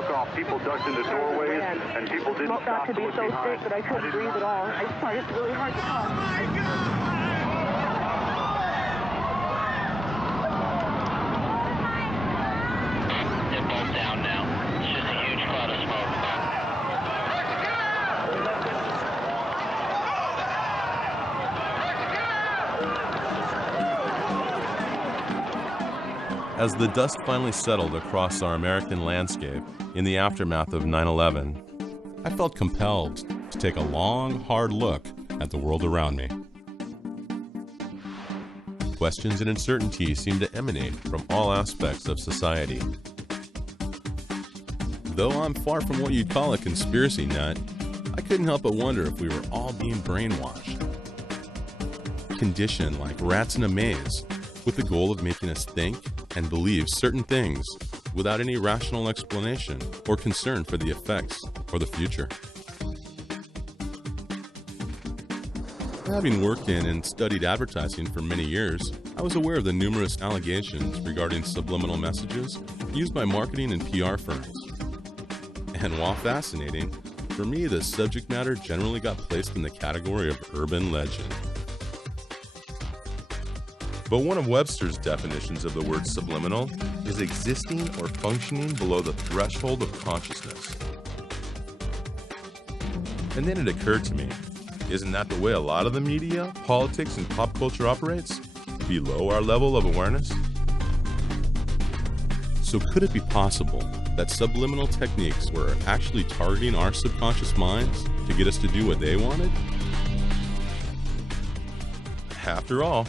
took off, people ducked into doorways, and people didn't stop to look behind. Got to be so sick that I couldn't breathe at all. I just find it's really hard to talk. They're both down now. It's just a huge cloud of smoke. As the dust finally settled across our American landscape in the aftermath of 9/11, I felt compelled to take a long, hard look at the world around me. Questions and uncertainties seemed to emanate from all aspects of society. Though I'm far from what you'd call a conspiracy nut, I couldn't help but wonder if we were all being brainwashed, conditioned like rats in a maze, with the goal of making us think and believe certain things without any rational explanation or concern for the effects or the future. Having worked in and studied advertising for many years, I was aware of the numerous allegations regarding subliminal messages used by marketing and PR firms. And while fascinating, for me the subject matter generally got placed in the category of urban legend. But one of Webster's definitions of the word subliminal is existing or functioning below the threshold of consciousness. And then it occurred to me, isn't that the way a lot of the media, politics, and pop culture operates? Below our level of awareness? So could it be possible that subliminal techniques were actually targeting our subconscious minds to get us to do what they wanted? After all,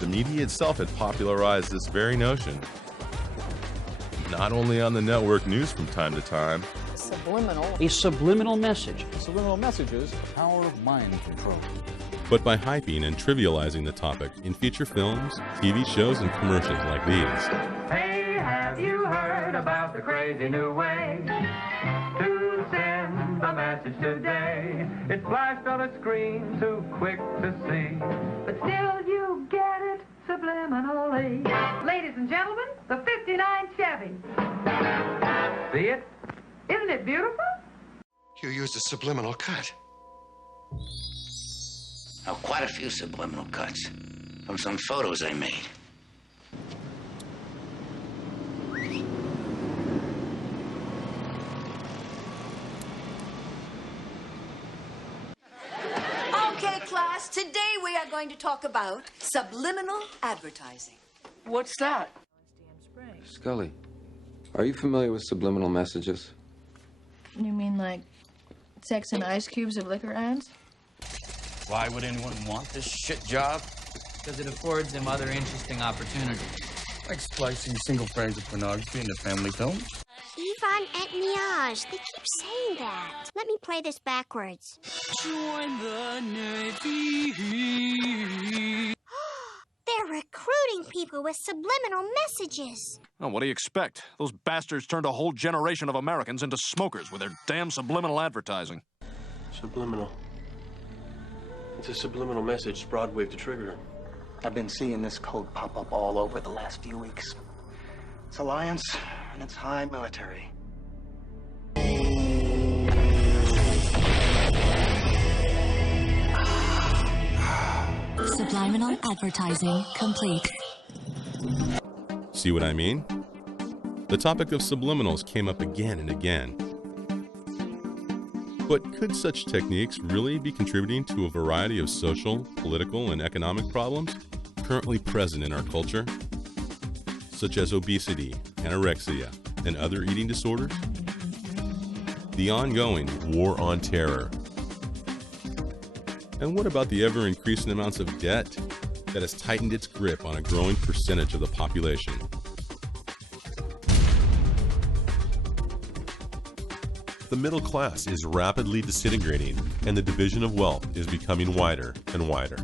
the media itself had popularized this very notion, not only on the network news from time to time. A subliminal message. Subliminal messages, the power of mind control. But by hyping and trivializing the topic in feature films, TV shows, and commercials like these. Hey, have you heard about the crazy new way to send a message today? It's flashed on a screen, too quick to see, but still you get it subliminally. Ladies and gentlemen, the 59 Chevy. See it? Isn't it beautiful? You used a subliminal cut. Oh, quite a few subliminal cuts from some photos I made. Okay, class, today we are going to talk about subliminal advertising. What's that? Scully, are you familiar with subliminal messages? You mean like sex and ice cubes of liquor ads? Why would anyone want this shit job? Because it affords them other interesting opportunities. Like splicing single frames of pornography into family films? Yvonne et Miage. They keep saying that. Let me play this backwards. Join the Navy. They're recruiting people with subliminal messages. Oh, what do you expect? Those bastards turned a whole generation of Americans into smokers with their damn subliminal advertising. Subliminal. It's a subliminal message Broadway to trigger. I've been seeing this code pop up all over the last few weeks. It's Alliance, and it's high military. Subliminal advertising complete. See what I mean? The topic of subliminals came up again and again. But could such techniques really be contributing to a variety of social, political, and economic problems currently present in our culture, such as obesity, anorexia, and other eating disorders? The ongoing war on terror. And what about the ever-increasing amounts of debt that has tightened its grip on a growing percentage of the population? The middle class is rapidly disintegrating, and the division of wealth is becoming wider and wider.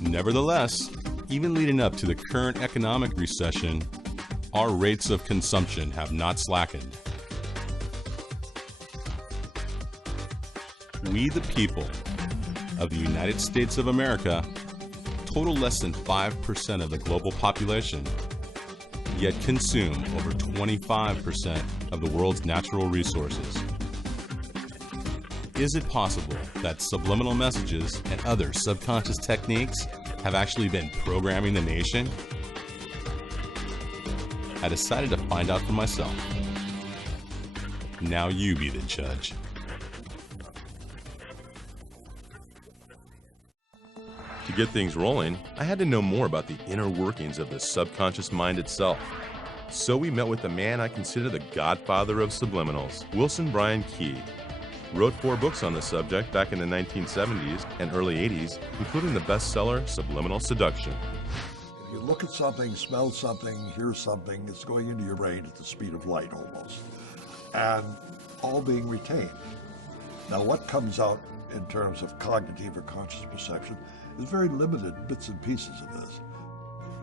Nevertheless, even leading up to the current economic recession, our rates of consumption have not slackened. We, the people of the United States of America, total less than 5% of the global population, yet consume over 25% of the world's natural resources. Is it possible that subliminal messages and other subconscious techniques have actually been programming the nation? I decided to find out for myself. Now you be the judge. To get things rolling, I had to know more about the inner workings of the subconscious mind itself. So we met with the man I consider the godfather of subliminals, Wilson Bryan Key. Wrote 4 books on the subject back in the 1970s and early 80s, including the bestseller Subliminal Seduction. If you look at something, smell something, hear something, it's going into your brain at the speed of light almost, and all being retained. Now what comes out in terms of cognitive or conscious perception is very limited bits and pieces of this.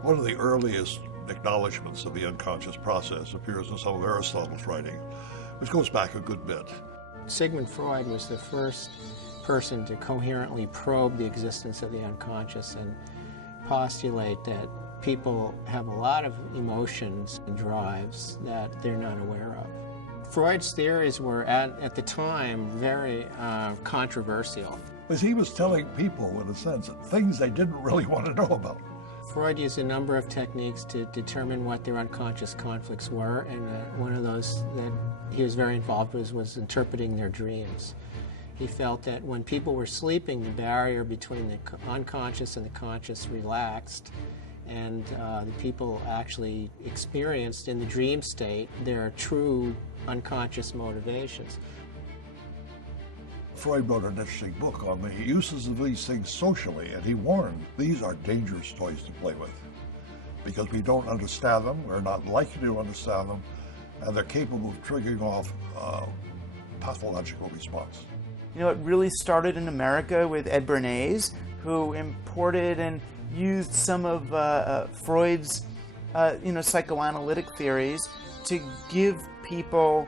One of the earliest acknowledgments of the unconscious process appears in some of Aristotle's writing, which goes back a good bit. Sigmund Freud was the first person to coherently probe the existence of the unconscious and postulate that people have a lot of emotions and drives that they're not aware of. Freud's theories were, at the time, very controversial. Because he was telling people, in a sense, things they didn't really want to know about. Freud used a number of techniques to determine what their unconscious conflicts were, and one of those that he was very involved with was interpreting their dreams. He felt that when people were sleeping, the barrier between the unconscious and the conscious relaxed, and the people actually experienced in the dream state their true unconscious motivations. Freud wrote an interesting book on the uses of these things socially, and he warned these are dangerous toys to play with because we don't understand them, we're not likely to understand them, and they're capable of triggering off pathological response. You know, it really started in America with Ed Bernays, who imported and used some of Freud's psychoanalytic theories to give people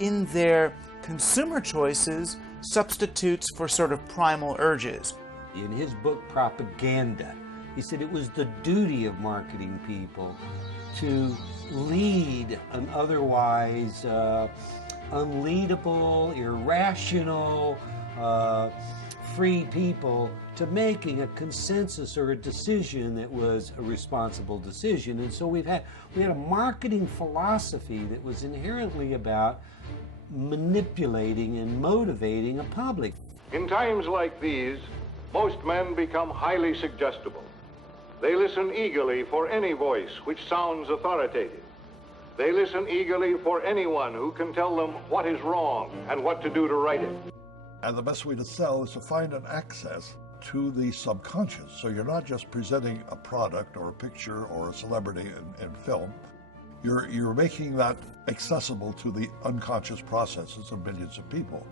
in their consumer choices substitutes for sort of primal urges. In his book, Propaganda, he said it was the duty of marketing people to lead an otherwise unleadable, irrational, free people to making a consensus or a decision that was a responsible decision. And so we had a marketing philosophy that was inherently about manipulating and motivating a public. In times like these, most men become highly suggestible. They listen eagerly for any voice which sounds authoritative. They listen eagerly for anyone who can tell them what is wrong and what to do to right it. And the best way to sell is to find an access to the subconscious. So you're not just presenting a product or a picture or a celebrity in film. You're making that accessible to the unconscious processes of millions of people.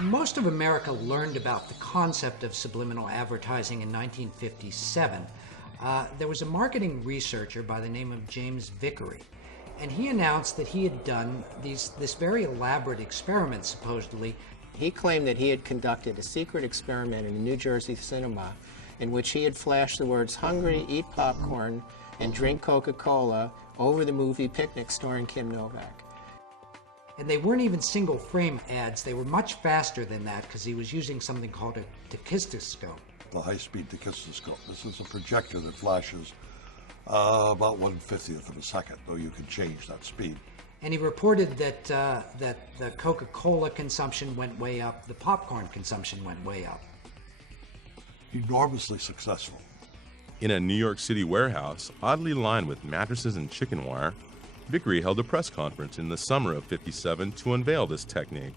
Most of America learned about the concept of subliminal advertising in 1957. There was a marketing researcher by the name of James Vickery, and he announced that he had done this very elaborate experiment, supposedly. He claimed that he had conducted a secret experiment in a New Jersey cinema in which he had flashed the words "hungry, eat popcorn, and drink Coca-Cola" over the movie Picnic starring Kim Novak. And they weren't even single frame ads. They were much faster than that because he was using something called a tachistoscope. The high-speed tachistoscope. This is a projector that flashes about 1/50th of a second, though you can change that speed. And he reported that the Coca-Cola consumption went way up, the popcorn consumption went way up. Enormously successful. In a New York City warehouse, oddly lined with mattresses and chicken wire, Vickery held a press conference in the summer of '57 to unveil this technique.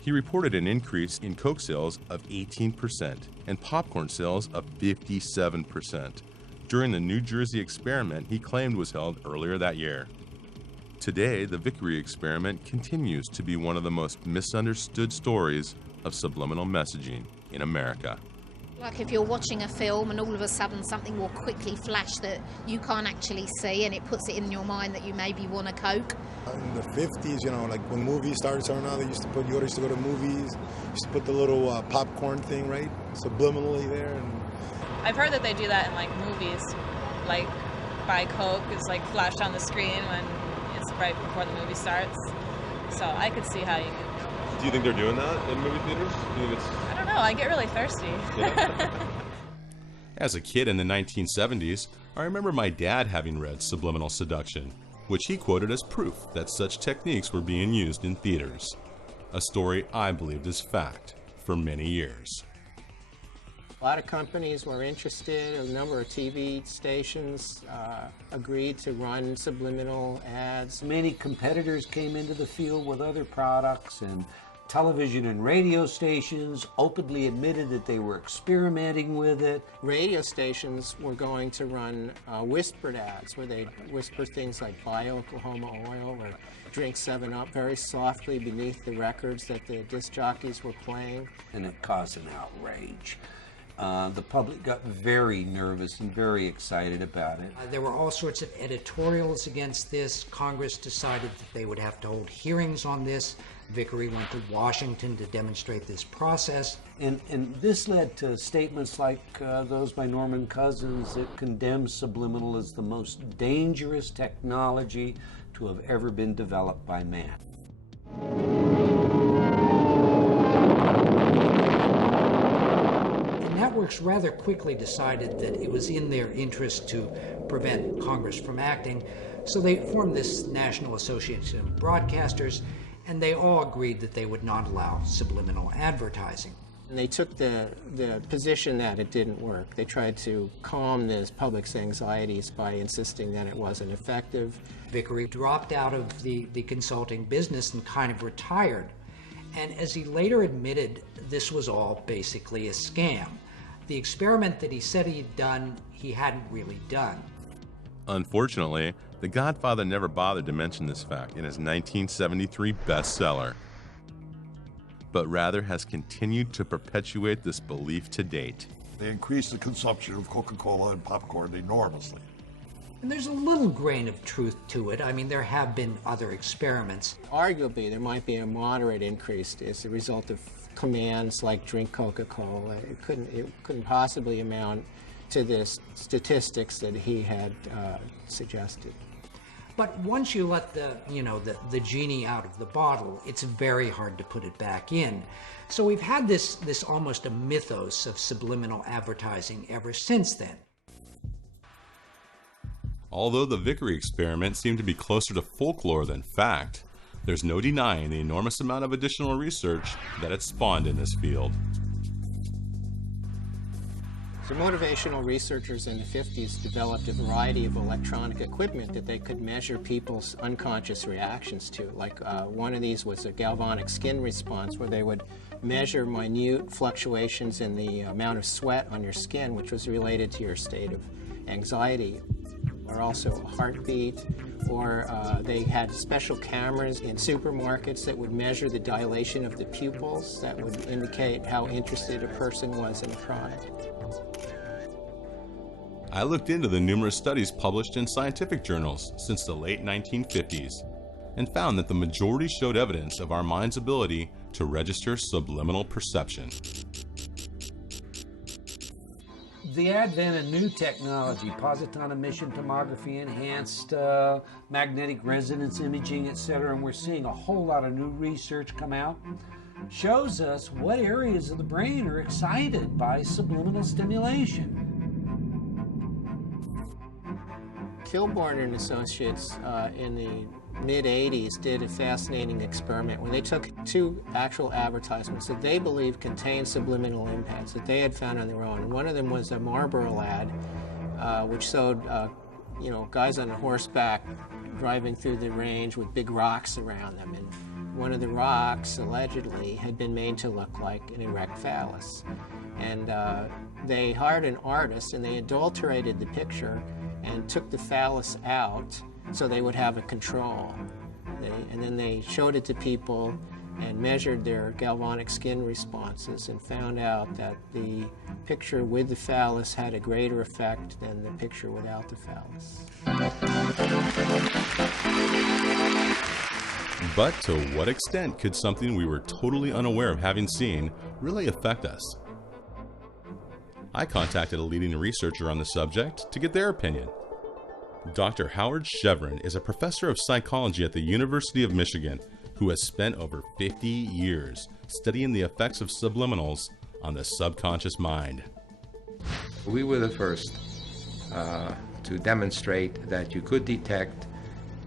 He reported an increase in Coke sales of 18% and popcorn sales of 57% during the New Jersey experiment he claimed was held earlier that year. Today, the Vickery experiment continues to be one of the most misunderstood stories of subliminal messaging in America. Like if you're watching a film and all of a sudden something will quickly flash that you can't actually see, and it puts it in your mind that you maybe want a Coke. In the 50s, you know, like when movies started turning on, you used to go to movies, used to put the little popcorn thing, right, subliminally there. And I've heard that they do that in like movies, like buy Coke is like flashed on the screen when it's right before the movie starts. So I could see how you could. Do you think they're doing that in movie theaters? Do you think it's... I don't know, I get really thirsty. Yeah. As a kid in the 1970s, I remember my dad having read Subliminal Seduction, which he quoted as proof that such techniques were being used in theaters. A story I believed as fact for many years. A lot of companies were interested. A number of TV stations agreed to run subliminal ads. Many competitors came into the field with other products, and television and radio stations openly admitted that they were experimenting with it. Radio stations were going to run whispered ads where they whisper things like buy Oklahoma oil or drink 7-Up very softly beneath the records that the disc jockeys were playing. And it caused an outrage. The public got very nervous and very excited about it. There were all sorts of editorials against this. Congress decided that they would have to hold hearings on this. Vickery went to Washington to demonstrate this process. And this led to statements like those by Norman Cousins that condemned subliminal as the most dangerous technology to have ever been developed by man. Networks rather quickly decided that it was in their interest to prevent Congress from acting, so they formed this National Association of Broadcasters, and they all agreed that they would not allow subliminal advertising. And they took the position that it didn't work. They tried to calm the public's anxieties by insisting that it wasn't effective. Vickery dropped out of the consulting business and kind of retired. And as he later admitted, this was all basically a scam. The experiment that he said he'd done, he hadn't really done. Unfortunately, The Godfather never bothered to mention this fact in his 1973 bestseller, but rather has continued to perpetuate this belief to date. They increased the consumption of Coca-Cola and popcorn enormously. And there's a little grain of truth to it. I mean, there have been other experiments. Arguably, there might be a moderate increase as a result of commands like drink Coca-Cola. It couldn't possibly amount to the statistics that he had suggested. But once you let the genie out of the bottle, it's very hard to put it back in. So we've had this almost a mythos of subliminal advertising ever since then. Although the Vickery experiment seemed to be closer to folklore than fact, there's no denying the enormous amount of additional research that it spawned in this field. So motivational researchers in the 50s developed a variety of electronic equipment that they could measure people's unconscious reactions to. Like one of these was a galvanic skin response where they would measure minute fluctuations in the amount of sweat on your skin, which was related to your state of anxiety. Or also a heartbeat, or they had special cameras in supermarkets that would measure the dilation of the pupils that would indicate how interested a person was in a product. I looked into the numerous studies published in scientific journals since the late 1950s and found that the majority showed evidence of our mind's ability to register subliminal perception. The advent of new technology, positron emission tomography, enhanced magnetic resonance imaging, etc., and we're seeing a whole lot of new research come out, shows us what areas of the brain are excited by subliminal stimulation. Kilborn and Associates in the mid-'80s did a fascinating experiment where they took two actual advertisements that they believed contained subliminal impacts that they had found on their own. And one of them was a Marlboro ad, which showed guys on horseback driving through the range with big rocks around them. And one of the rocks, allegedly, had been made to look like an erect phallus. And they hired an artist and they adulterated the picture and took the phallus out so they would have a control. And then they showed it to people and measured their galvanic skin responses and found out that the picture with the phallus had a greater effect than the picture without the phallus. But to what extent could something we were totally unaware of having seen really affect us? I contacted a leading researcher on the subject to get their opinion. Dr. Howard Chevron is a professor of psychology at the University of Michigan who has spent over 50 years studying the effects of subliminals on the subconscious mind. We were the first to demonstrate that you could detect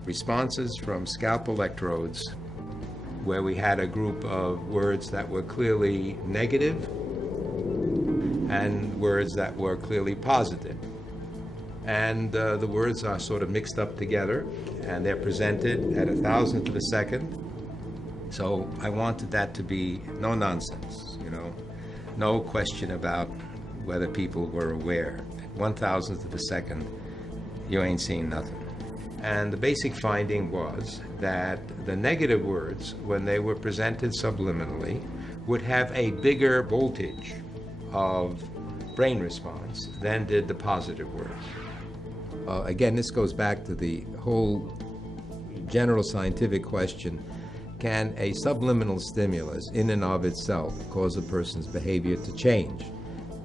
responses from scalp electrodes where we had a group of words that were clearly negative and words that were clearly positive. And the words are sort of mixed up together, and they're presented at 1,000th of a second. So I wanted that to be no nonsense, you know, no question about whether people were aware. At 1,000th of a second, you ain't seen nothing. And the basic finding was that the negative words, when they were presented subliminally, would have a bigger voltage of brain response than did the positive words. Again, this goes back to the whole general scientific question: can a subliminal stimulus in and of itself cause a person's behavior to change,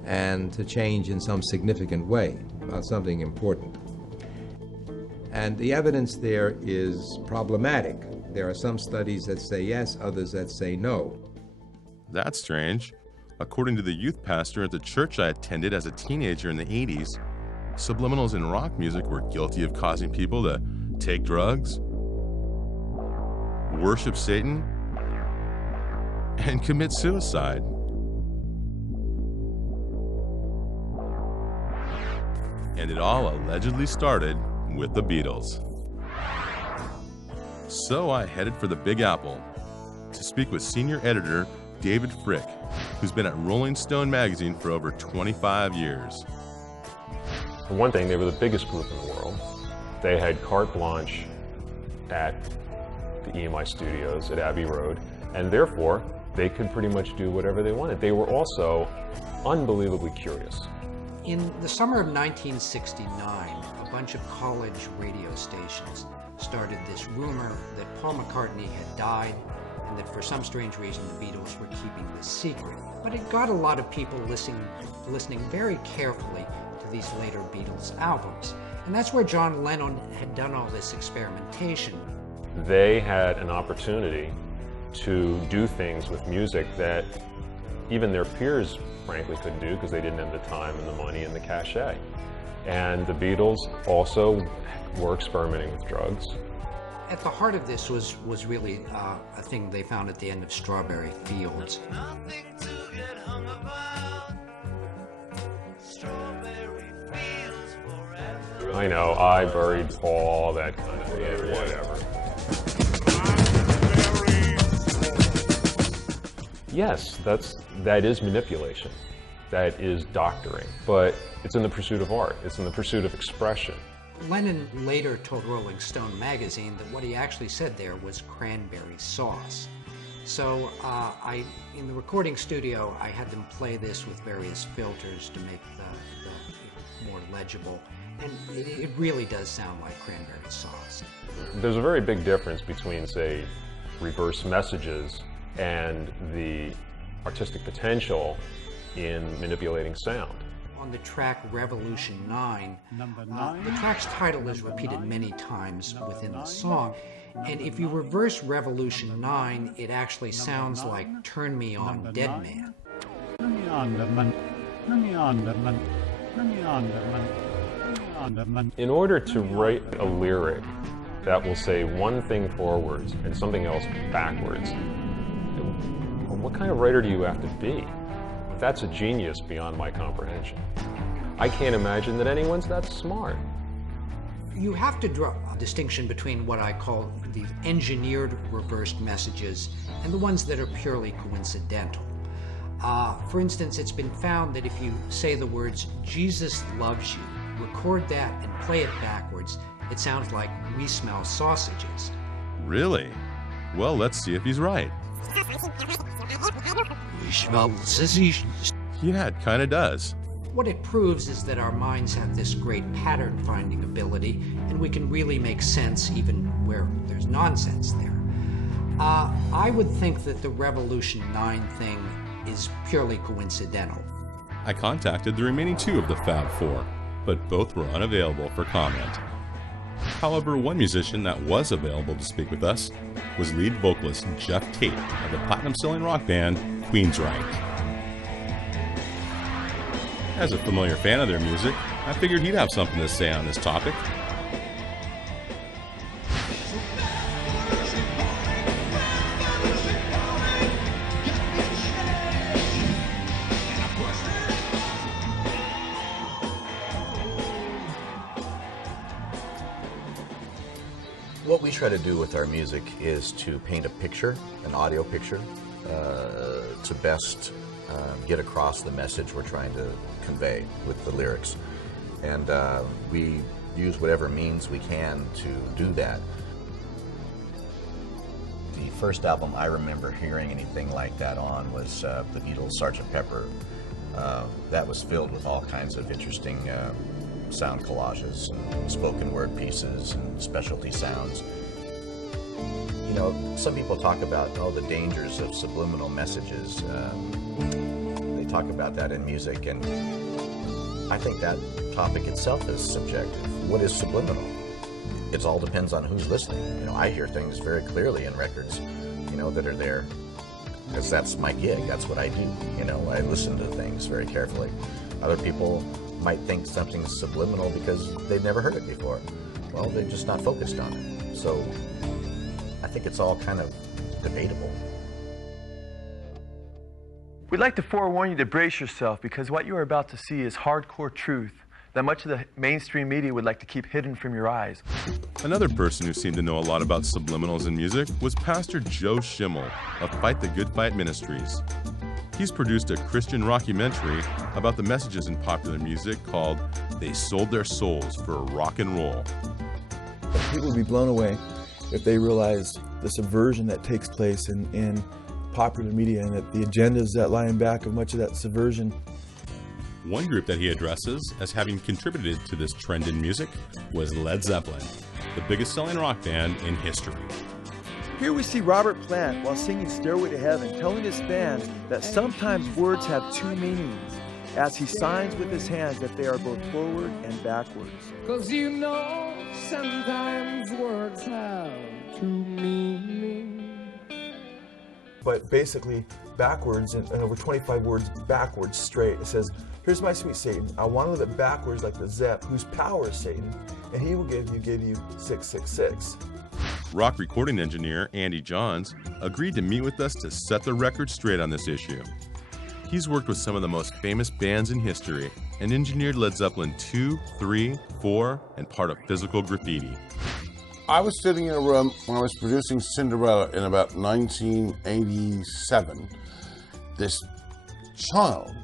and to change in some significant way about something important? And the evidence there is problematic. There are some studies that say yes, others that say no. That's strange. According to the youth pastor at the church I attended as a teenager in the 80s, subliminals in rock music were guilty of causing people to take drugs, worship Satan, and commit suicide. And it all allegedly started with the Beatles. So I headed for the Big Apple to speak with senior editor David Frick, who's been at Rolling Stone magazine for over 25 years. For one thing, they were the biggest group in the world. They had carte blanche at the EMI studios at Abbey Road, and therefore they could pretty much do whatever they wanted. They were also unbelievably curious. In the summer of 1969, a bunch of college radio stations started this rumor that Paul McCartney had died and that for some strange reason the Beatles were keeping this secret. But it got a lot of people listening very carefully to these later Beatles albums. And that's where John Lennon had done all this experimentation. They had an opportunity to do things with music that even their peers frankly couldn't do because they didn't have the time and the money and the cachet. And the Beatles also were experimenting with drugs. At the heart of this was really a thing they found at the end of Strawberry Fields. I know, I buried Paul, that kind of thing, whatever. Yes, that is manipulation. That is doctoring. But it's in the pursuit of art. It's in the pursuit of expression. Lennon later told Rolling Stone magazine that what he actually said there was cranberry sauce. So in the recording studio, I had them play this with various filters to make the more legible. And it really does sound like cranberry sauce. There's a very big difference between, say, reverse messages and the artistic potential in manipulating sound. On the track Revolution 9, the track's title is repeated many times within the song. And if you reverse Revolution 9, it actually sounds like Turn Me On, Dead Man. In order to write a lyric that will say one thing forwards and something else backwards, what kind of writer do you have to be? That's a genius beyond my comprehension. I can't imagine that anyone's that smart. You have to draw a distinction between what I call the engineered reversed messages and the ones that are purely coincidental. For instance, it's been found that if you say the words, Jesus loves you, record that and play it backwards, it sounds like we smell sausages. Really? Well, let's see if he's right. Yeah, it kind of does. What it proves is that our minds have this great pattern-finding ability, and we can really make sense even where there's nonsense there. I would think that the Revolution 9 thing is purely coincidental. I contacted the remaining two of the Fab Four, but both were unavailable for comment. However, one musician that was available to speak with us was lead vocalist Jeff Tate of the platinum-selling rock band Queensryche. As a familiar fan of their music, I figured he'd have something to say on this topic. What we try to do with our music is to paint a picture, an audio picture, to best get across the message we're trying to convey with the lyrics. And we use whatever means we can to do that. The first album I remember hearing anything like that on was the Beatles' Sgt. Pepper. That was filled with all kinds of interesting sound collages, and spoken word pieces, and specialty sounds. You know, some people talk about, the dangers of subliminal messages. They talk about that in music, and I think that topic itself is subjective. What is subliminal? It all depends on who's listening. You know, I hear things very clearly in records, that are there, because that's my gig, that's what I do. I listen to things very carefully. Other people might think something's subliminal because they've never heard it before. Well, they're just not focused on it. So I think it's all kind of debatable. We'd like to forewarn you to brace yourself, because what you are about to see is hardcore truth that much of the mainstream media would like to keep hidden from your eyes. Another person who seemed to know a lot about subliminals in music was Pastor Joe Schimmel of Fight the Good Fight Ministries. He's produced a Christian rockumentary about the messages in popular music called They Sold Their Souls for Rock and Roll. People would be blown away if they realized the subversion that takes place in popular media, and that the agendas that lie in back of much of that subversion. One group that he addresses as having contributed to this trend in music was Led Zeppelin, the biggest selling rock band in history. Here we see Robert Plant, while singing Stairway to Heaven, telling his fans that sometimes words have two meanings, as he signs with his hands that they are both forward and backwards. 'Cause sometimes words have two meanings. But basically, backwards, and over 25 words backwards straight, it says, "Here's my sweet Satan. I want to live it backwards like the Zepp, whose power is Satan, and he will give you 666. Rock recording engineer Andy Johns agreed to meet with us to set the record straight on this issue. He's worked with some of the most famous bands in history and engineered Led Zeppelin 2, 3, 4, and part of Physical Graffiti. I was sitting in a room when I was producing Cinderella in about 1987. This child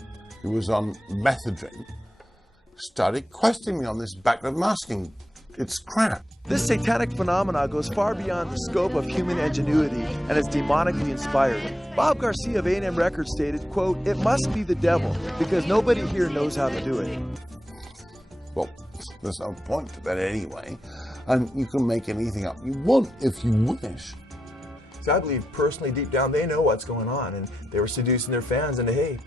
who was on methadone started questioning me on this backward masking. It's crap. This satanic phenomena goes far beyond the scope of human ingenuity and is demonically inspired. Bob Garcia of A&M Records stated, quote, "It must be the devil because nobody here knows how to do it." Well, there's no point to that anyway. And you can make anything up you want if you wish. So I believe personally, deep down, they know what's going on, and they were seducing their fans into, hey,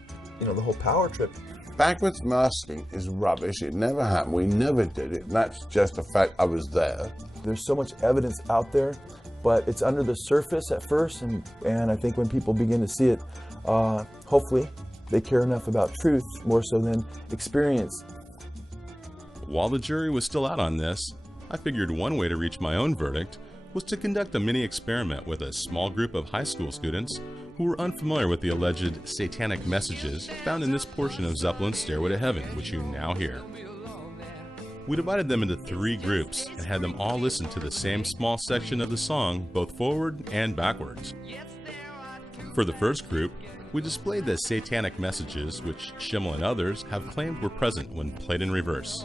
the whole power trip. Backwards masking is rubbish. It never happened. We never did it. That's just a fact. I was there. There's so much evidence out there, but it's under the surface at first, and I think when people begin to see it, hopefully they care enough about truth more so than experience. While the jury was still out on this, I figured one way to reach my own verdict was to conduct a mini experiment with a small group of high school students who were unfamiliar with the alleged satanic messages found in this portion of Zeppelin's Stairway to Heaven, which you now hear. We divided them into 3 groups and had them all listen to the same small section of the song, both forward and backwards. For the first group, we displayed the satanic messages which Schimmel and others have claimed were present when played in reverse.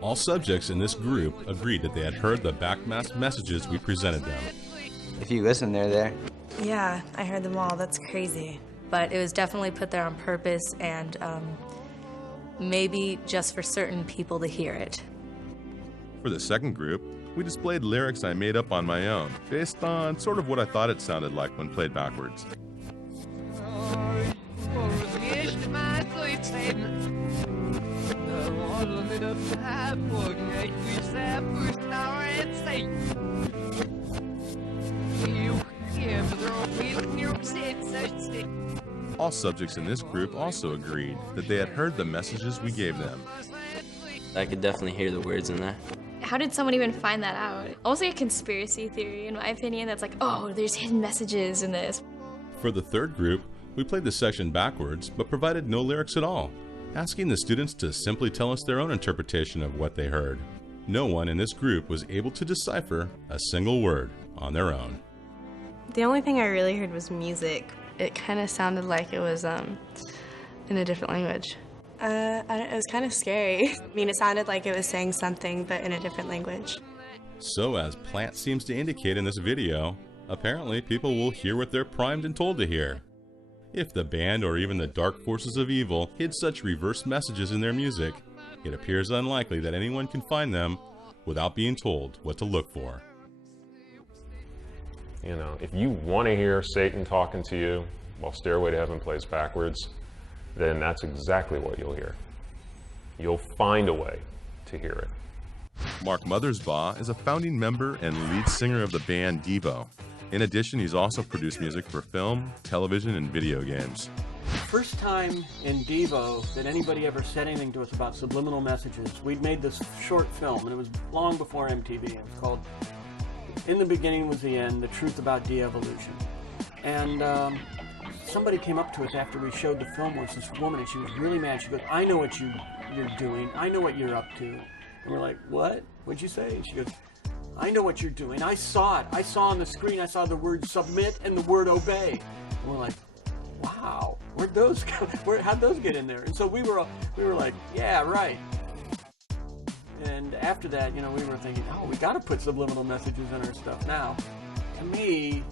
All subjects in this group agreed that they had heard the backmasked messages we presented them. If you listen, they're there. Yeah, I heard them all. That's crazy. But it was definitely put there on purpose and maybe just for certain people to hear it. For the second group, we displayed lyrics I made up on my own, based on sort of what I thought it sounded like when played backwards. All subjects in this group also agreed that they had heard the messages we gave them. I could definitely hear the words in that. How did someone even find that out? Almost like a conspiracy theory, in my opinion, that's like, oh, there's hidden messages in this. For the third group, we played the section backwards, but provided no lyrics at all, asking the students to simply tell us their own interpretation of what they heard. No one in this group was able to decipher a single word on their own. The only thing I really heard was music. It kind of sounded like it was in a different language. It was kind of scary. I mean, it sounded like it was saying something, but in a different language. So, as Plant seems to indicate in this video, apparently people will hear what they're primed and told to hear. If the band or even the dark forces of evil hid such reverse messages in their music, it appears unlikely that anyone can find them without being told what to look for. You know, if you want to hear Satan talking to you while Stairway to Heaven plays backwards, then that's exactly what you'll hear. You'll find a way to hear it. Mark Mothersbaugh is a founding member and lead singer of the band Devo. In addition, he's also produced music for film, television, and video games. First time in Devo that anybody ever said anything to us about subliminal messages, we'd made this short film, and it was long before MTV. It was called In the Beginning Was the End, The Truth About De-Evolution. And somebody came up to us after we showed the film once, this woman, and she was really mad. She goes, I know what you're doing. I know what you're up to. And we're like, what? What'd you say? And she goes, I know what you're doing. I saw it. I saw on the screen, I saw the word submit and the word obey. And we're like, wow, where'd those go? How'd those get in there? And so we were like, yeah, right. And after that, you know, we were thinking, oh, we got to put subliminal messages in our stuff now. To me,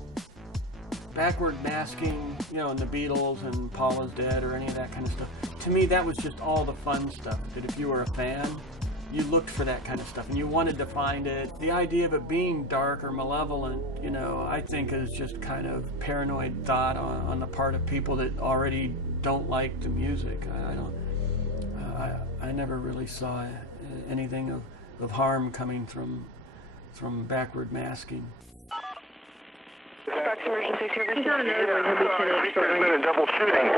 backward masking, you know, and the Beatles and Paula's Dead or any of that kind of stuff, to me, that was just all the fun stuff. That if you were a fan, you looked for that kind of stuff and you wanted to find it. The idea of it being dark or malevolent, you know, I think is just kind of paranoid thought on the part of people that already don't like the music. I never really saw anything of harm coming from backward masking. Emergency service. He's on another one. He'll be sitting next door. There's been a double shooting.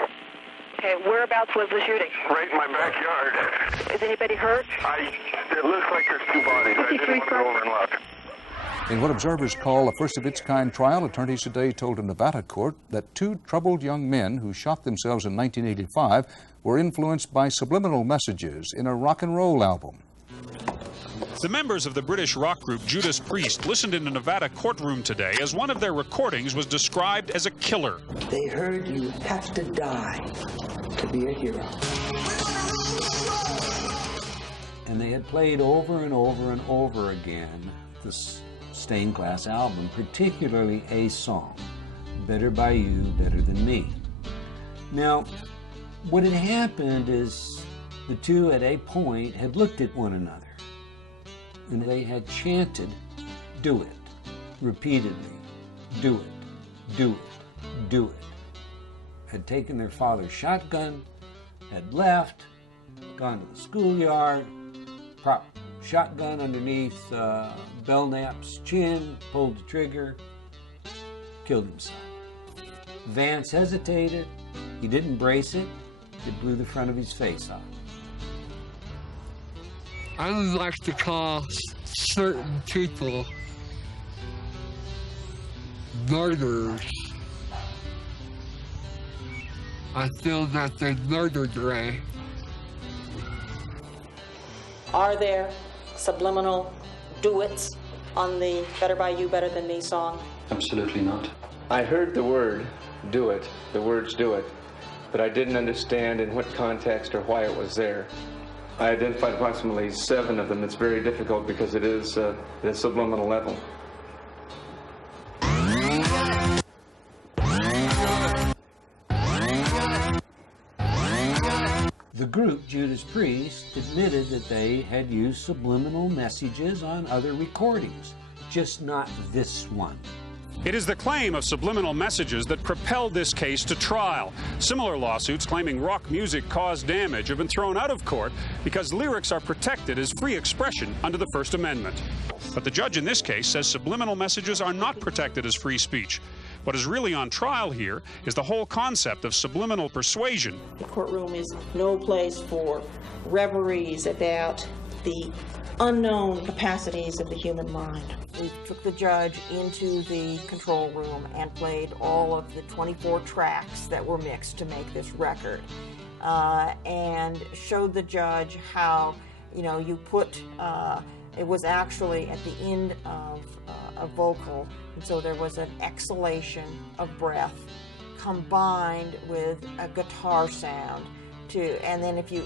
Okay, whereabouts was the shooting? Right in my backyard. Is anybody hurt? It looks like there's two bodies. I didn't want to go over and look. In what observers call a first-of-its-kind trial, attorneys today told a Nevada court that two troubled young men who shot themselves in 1985 were influenced by subliminal messages in a rock and roll album. The members of the British rock group Judas Priest listened in a Nevada courtroom today as one of their recordings was described as a killer. They heard you have to die to be a hero. And they had played over and over and over again this Stained Glass album, particularly a song, Better By You, Better Than Me. Now, what had happened is the two at a point had looked at one another and they had chanted, do it, repeatedly, do it, do it, do it. Had taken their father's shotgun, had left, gone to the schoolyard, propped shotgun underneath Belknap's chin, pulled the trigger, killed himself. Vance hesitated, he didn't brace it, it blew the front of his face off. I would like to call certain people murderers. I feel that they murdered Ray. Are there subliminal do-its on the Better By You, Better Than Me song? Absolutely not. I heard the word, do it, the words do it, but I didn't understand in what context or why it was there. I identified approximately 7 of them. It's very difficult because it is at a subliminal level. The group, Judas Priest, admitted that they had used subliminal messages on other recordings, just not this one. It is the claim of subliminal messages that propelled this case to trial. Similar lawsuits claiming rock music caused damage have been thrown out of court because lyrics are protected as free expression under the First Amendment. But the judge in this case says subliminal messages are not protected as free speech. What is really on trial here is the whole concept of subliminal persuasion. The courtroom is no place for reveries about the unknown capacities of the human mind. We took the judge into the control room and played all of the 24 tracks that were mixed to make this record, and showed the judge how, you put, it was actually at the end of a vocal, and so there was an exhalation of breath combined with a guitar sound and then if you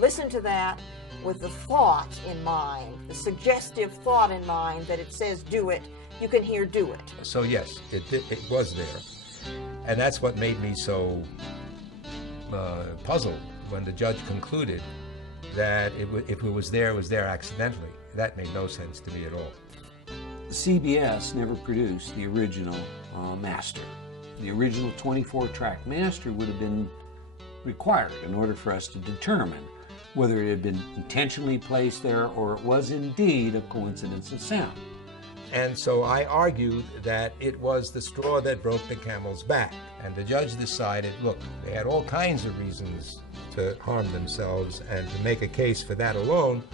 listen to that with the thought in mind, the suggestive thought in mind that it says do it, you can hear do it. So yes, it was there. And that's what made me so puzzled when the judge concluded that if it was there accidentally. That made no sense to me at all. CBS never produced the original master. The original 24-track master would have been required in order for us to determine whether it had been intentionally placed there or it was indeed a coincidence of sound. And so I argued that it was the straw that broke the camel's back. And the judge decided, look, they had all kinds of reasons to harm themselves, and to make a case for that alone,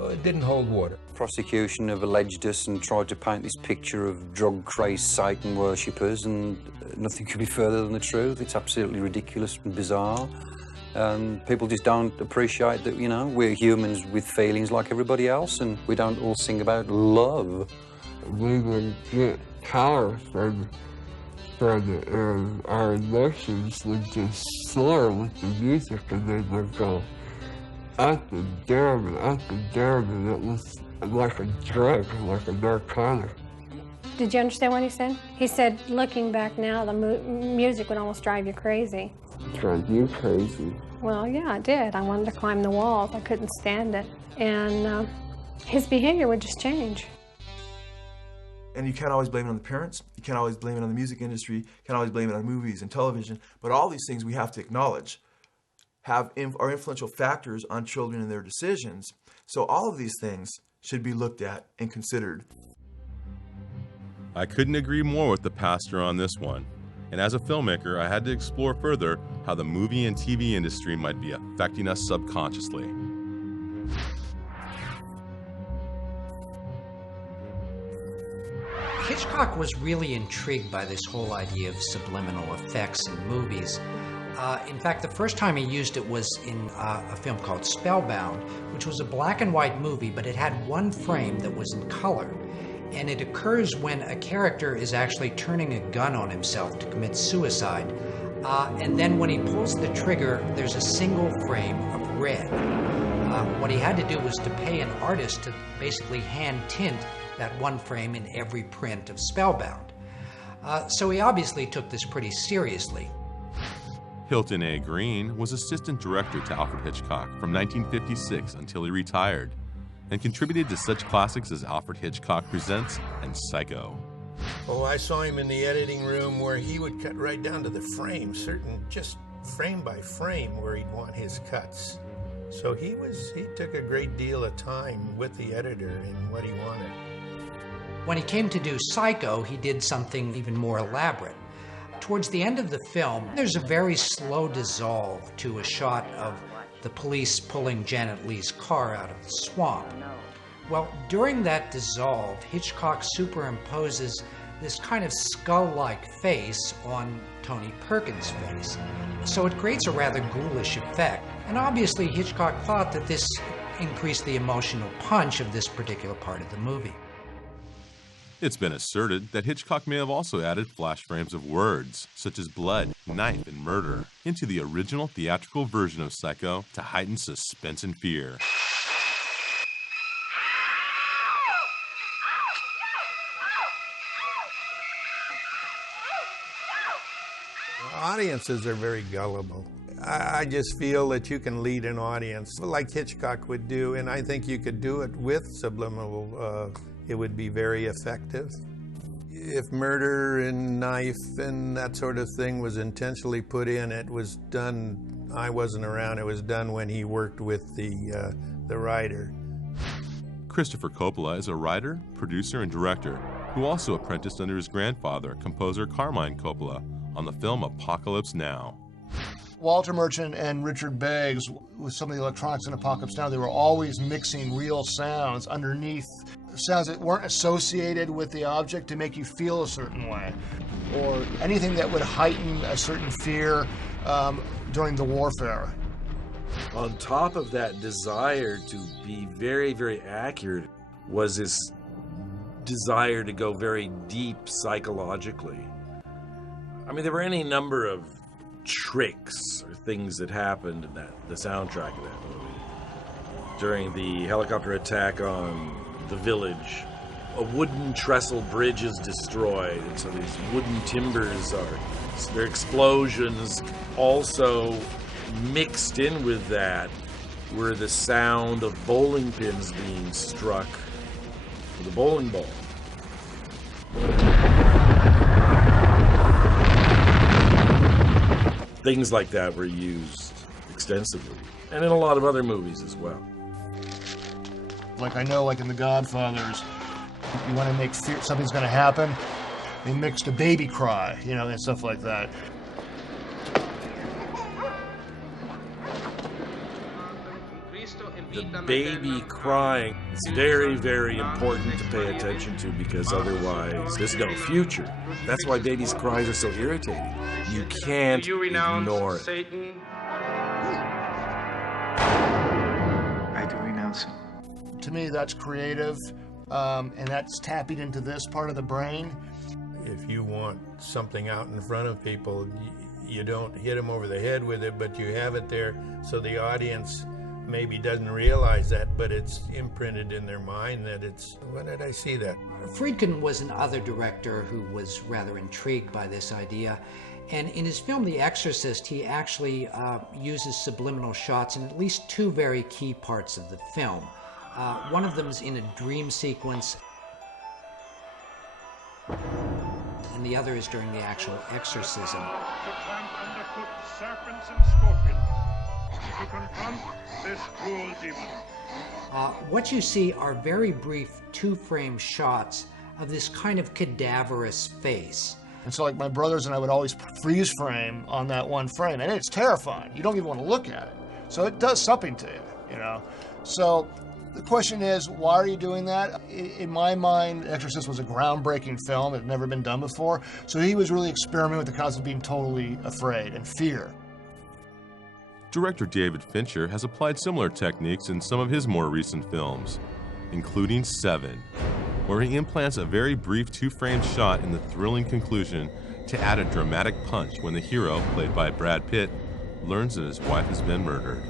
it didn't hold water. Prosecution have alleged us and tried to paint this picture of drug-crazed Satan worshippers, and nothing could be further than the truth. It's absolutely ridiculous and bizarre. And people just don't appreciate that, we're humans with feelings like everybody else, and we don't all sing about love. We would get cars and our emotions would just soar with the music, and then they'd go up and down and up and down, and it was like a drug, like a narcotic. Did you understand what he said? He said, looking back now, the music would almost drive you crazy. Drive you crazy? Well, yeah, it did. I wanted to climb the walls. I couldn't stand it. And his behavior would just change. And you can't always blame it on the parents. You can't always blame it on the music industry. You can't always blame it on movies and television. But all these things we have to acknowledge are influential factors on children and their decisions. So all of these things should be looked at and considered. I couldn't agree more with the pastor on this one. And as a filmmaker, I had to explore further how the movie and TV industry might be affecting us subconsciously. Hitchcock was really intrigued by this whole idea of subliminal effects in movies. In fact, the first time he used it was in a film called Spellbound, which was a black and white movie, but it had one frame that was in color. And it occurs when a character is actually turning a gun on himself to commit suicide. And then when he pulls the trigger, there's a single frame of red. What he had to do was to pay an artist to basically hand tint that one frame in every print of Spellbound. So he obviously took this pretty seriously. Hilton A. Green was assistant director to Alfred Hitchcock from 1956 until he retired, and contributed to such classics as Alfred Hitchcock Presents and Psycho. Oh, I saw him in the editing room where he would cut right down to the frame, just frame by frame where he'd want his cuts. So he took a great deal of time with the editor in what he wanted. When he came to do Psycho, he did something even more elaborate. Towards the end of the film, there's a very slow dissolve to a shot of the police pulling Janet Leigh's car out of the swamp. Well, during that dissolve, Hitchcock superimposes this kind of skull-like face on Tony Perkins' face. So it creates a rather ghoulish effect. And obviously Hitchcock thought that this increased the emotional punch of this particular part of the movie. It's been asserted that Hitchcock may have also added flash frames of words, such as blood, knife, and murder, into the original theatrical version of Psycho to heighten suspense and fear. Audiences are very gullible. I just feel that you can lead an audience like Hitchcock would do, and I think you could do it with subliminal. It would be very effective. If murder and knife and that sort of thing was intentionally put in, it was done. I wasn't around. It was done when he worked with the writer. Christopher Coppola is a writer, producer, and director who also apprenticed under his grandfather, composer Carmine Coppola, on the film Apocalypse Now. Walter Merchant and Richard Beggs, with some of the electronics in Apocalypse Now, they were always mixing real sounds underneath sounds that weren't associated with the object to make you feel a certain way, or anything that would heighten a certain fear during the warfare. On top of that desire to be very, very accurate was this desire to go very deep psychologically. I mean, there were any number of tricks or things that happened in the soundtrack of that movie. During the helicopter attack on the village, a wooden trestle bridge is destroyed, and so these wooden timbers their explosions. Also mixed in with that were the sound of bowling pins being struck with a bowling ball. Things like that were used extensively, and in a lot of other movies as well. Like I know, like in The Godfathers, you want to make fear something's going to happen, they mixed a baby cry, and stuff like that. The baby crying is very, very important to pay attention to, because otherwise there's no future. That's why babies' cries are so irritating. You can't ignore it. Satan? I do renounce him. To me, that's creative, and that's tapping into this part of the brain. If you want something out in front of people, you don't hit them over the head with it, but you have it there so the audience maybe doesn't realize that, but it's imprinted in their mind that it's, when did I see that? Friedkin was another director who was rather intrigued by this idea. And in his film, The Exorcist, he actually uses subliminal shots in at least two very key parts of the film. One of them is in a dream sequence, and the other is during the actual exorcism. To tramp underfoot serpents and scorpions, to confront this cruel demon. What you see are very brief two-frame shots of this kind of cadaverous face. And so like my brothers and I would always freeze frame on that one frame, and it's terrifying. You don't even want to look at it. So it does something to you, So the question is, why are you doing that? In my mind, Exorcist was a groundbreaking film. It had never been done before. So he was really experimenting with the concept of being totally afraid and fear. Director David Fincher has applied similar techniques in some of his more recent films, including Seven, where he implants a very brief two-frame shot in the thrilling conclusion to add a dramatic punch when the hero, played by Brad Pitt, learns that his wife has been murdered.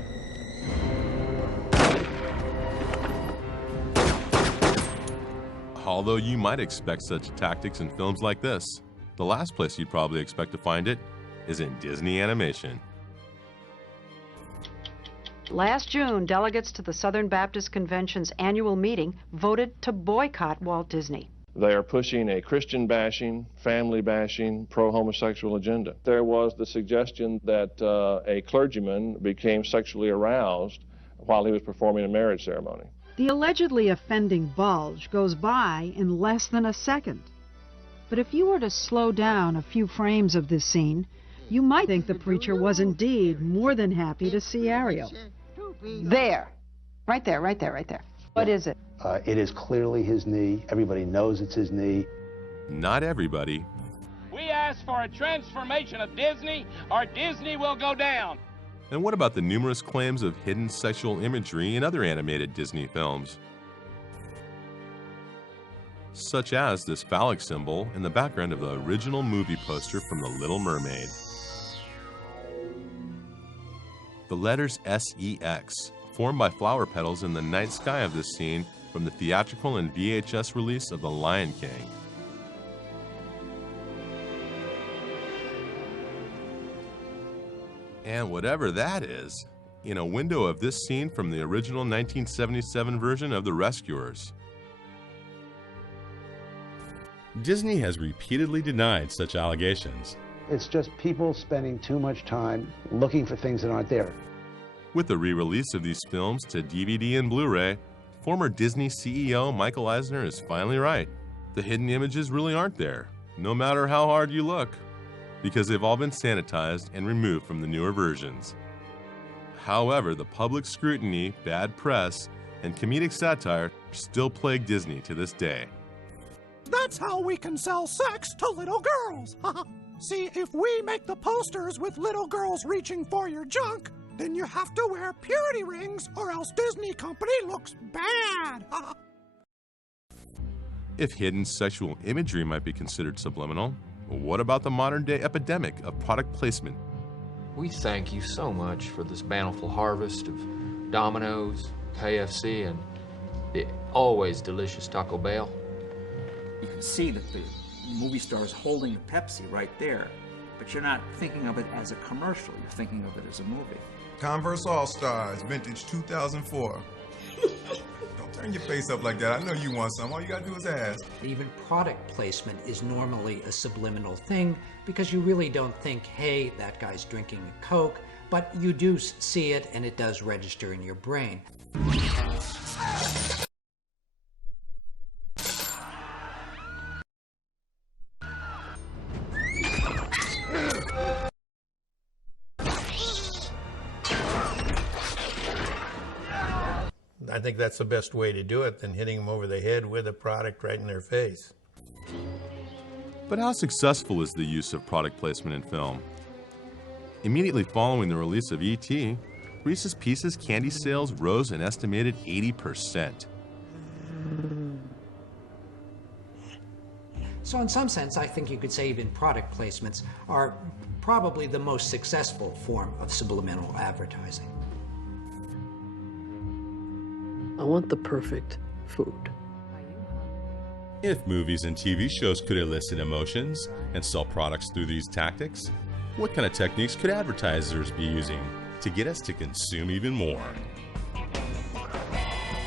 Although you might expect such tactics in films like this, the last place you'd probably expect to find it is in Disney animation. Last June, delegates to the Southern Baptist Convention's annual meeting voted to boycott Walt Disney. They are pushing a Christian bashing, family bashing, pro-homosexual agenda. There was the suggestion that a clergyman became sexually aroused while he was performing a marriage ceremony. The allegedly offending bulge goes by in less than a second. But if you were to slow down a few frames of this scene, you might think the preacher was indeed more than happy to see Ariel. There. Right there, right there, right there. What is it? It is clearly his knee. Everybody knows it's his knee. Not everybody. We ask for a transformation of Disney, or Disney will go down. And what about the numerous claims of hidden sexual imagery in other animated Disney films? such as this phallic symbol in the background of the original movie poster from The Little Mermaid. The letters SEX, formed by flower petals in the night sky of this scene from the theatrical and VHS release of The Lion King. And whatever that is, in a window of this scene from the original 1977 version of The Rescuers. Disney has repeatedly denied such allegations. It's just people spending too much time looking for things that aren't there. With the re-release of these films to DVD and Blu-ray, former Disney CEO Michael Eisner is finally right. The hidden images really aren't there, no matter how hard you look, because they've all been sanitized and removed from the newer versions. However, the public scrutiny, bad press, and comedic satire still plague Disney to this day. That's how we can sell sex to little girls. See, if we make the posters with little girls reaching for your junk, then you have to wear purity rings or else Disney Company looks bad. If hidden sexual imagery might be considered subliminal, what about the modern-day epidemic of product placement? We thank you so much for this bountiful harvest of Domino's, KFC, and the always delicious Taco Bell. You can see that the movie star is holding the Pepsi right there, but you're not thinking of it as a commercial, you're thinking of it as a movie. Converse All-Stars, vintage 2004. Don't turn your face up like that. I know you want some. All you gotta do is ask. Even product placement is normally a subliminal thing because you really don't think, hey, that guy's drinking a Coke, but you do see it and it does register in your brain. I think that's the best way to do it than hitting them over the head with a product right in their face. But how successful is the use of product placement in film? Immediately following the release of E.T., Reese's Pieces candy sales rose an estimated 80%. So in some sense, I think you could say even product placements are probably the most successful form of subliminal advertising. I want the perfect food. If movies and TV shows could elicit emotions and sell products through these tactics, what kind of techniques could advertisers be using to get us to consume even more?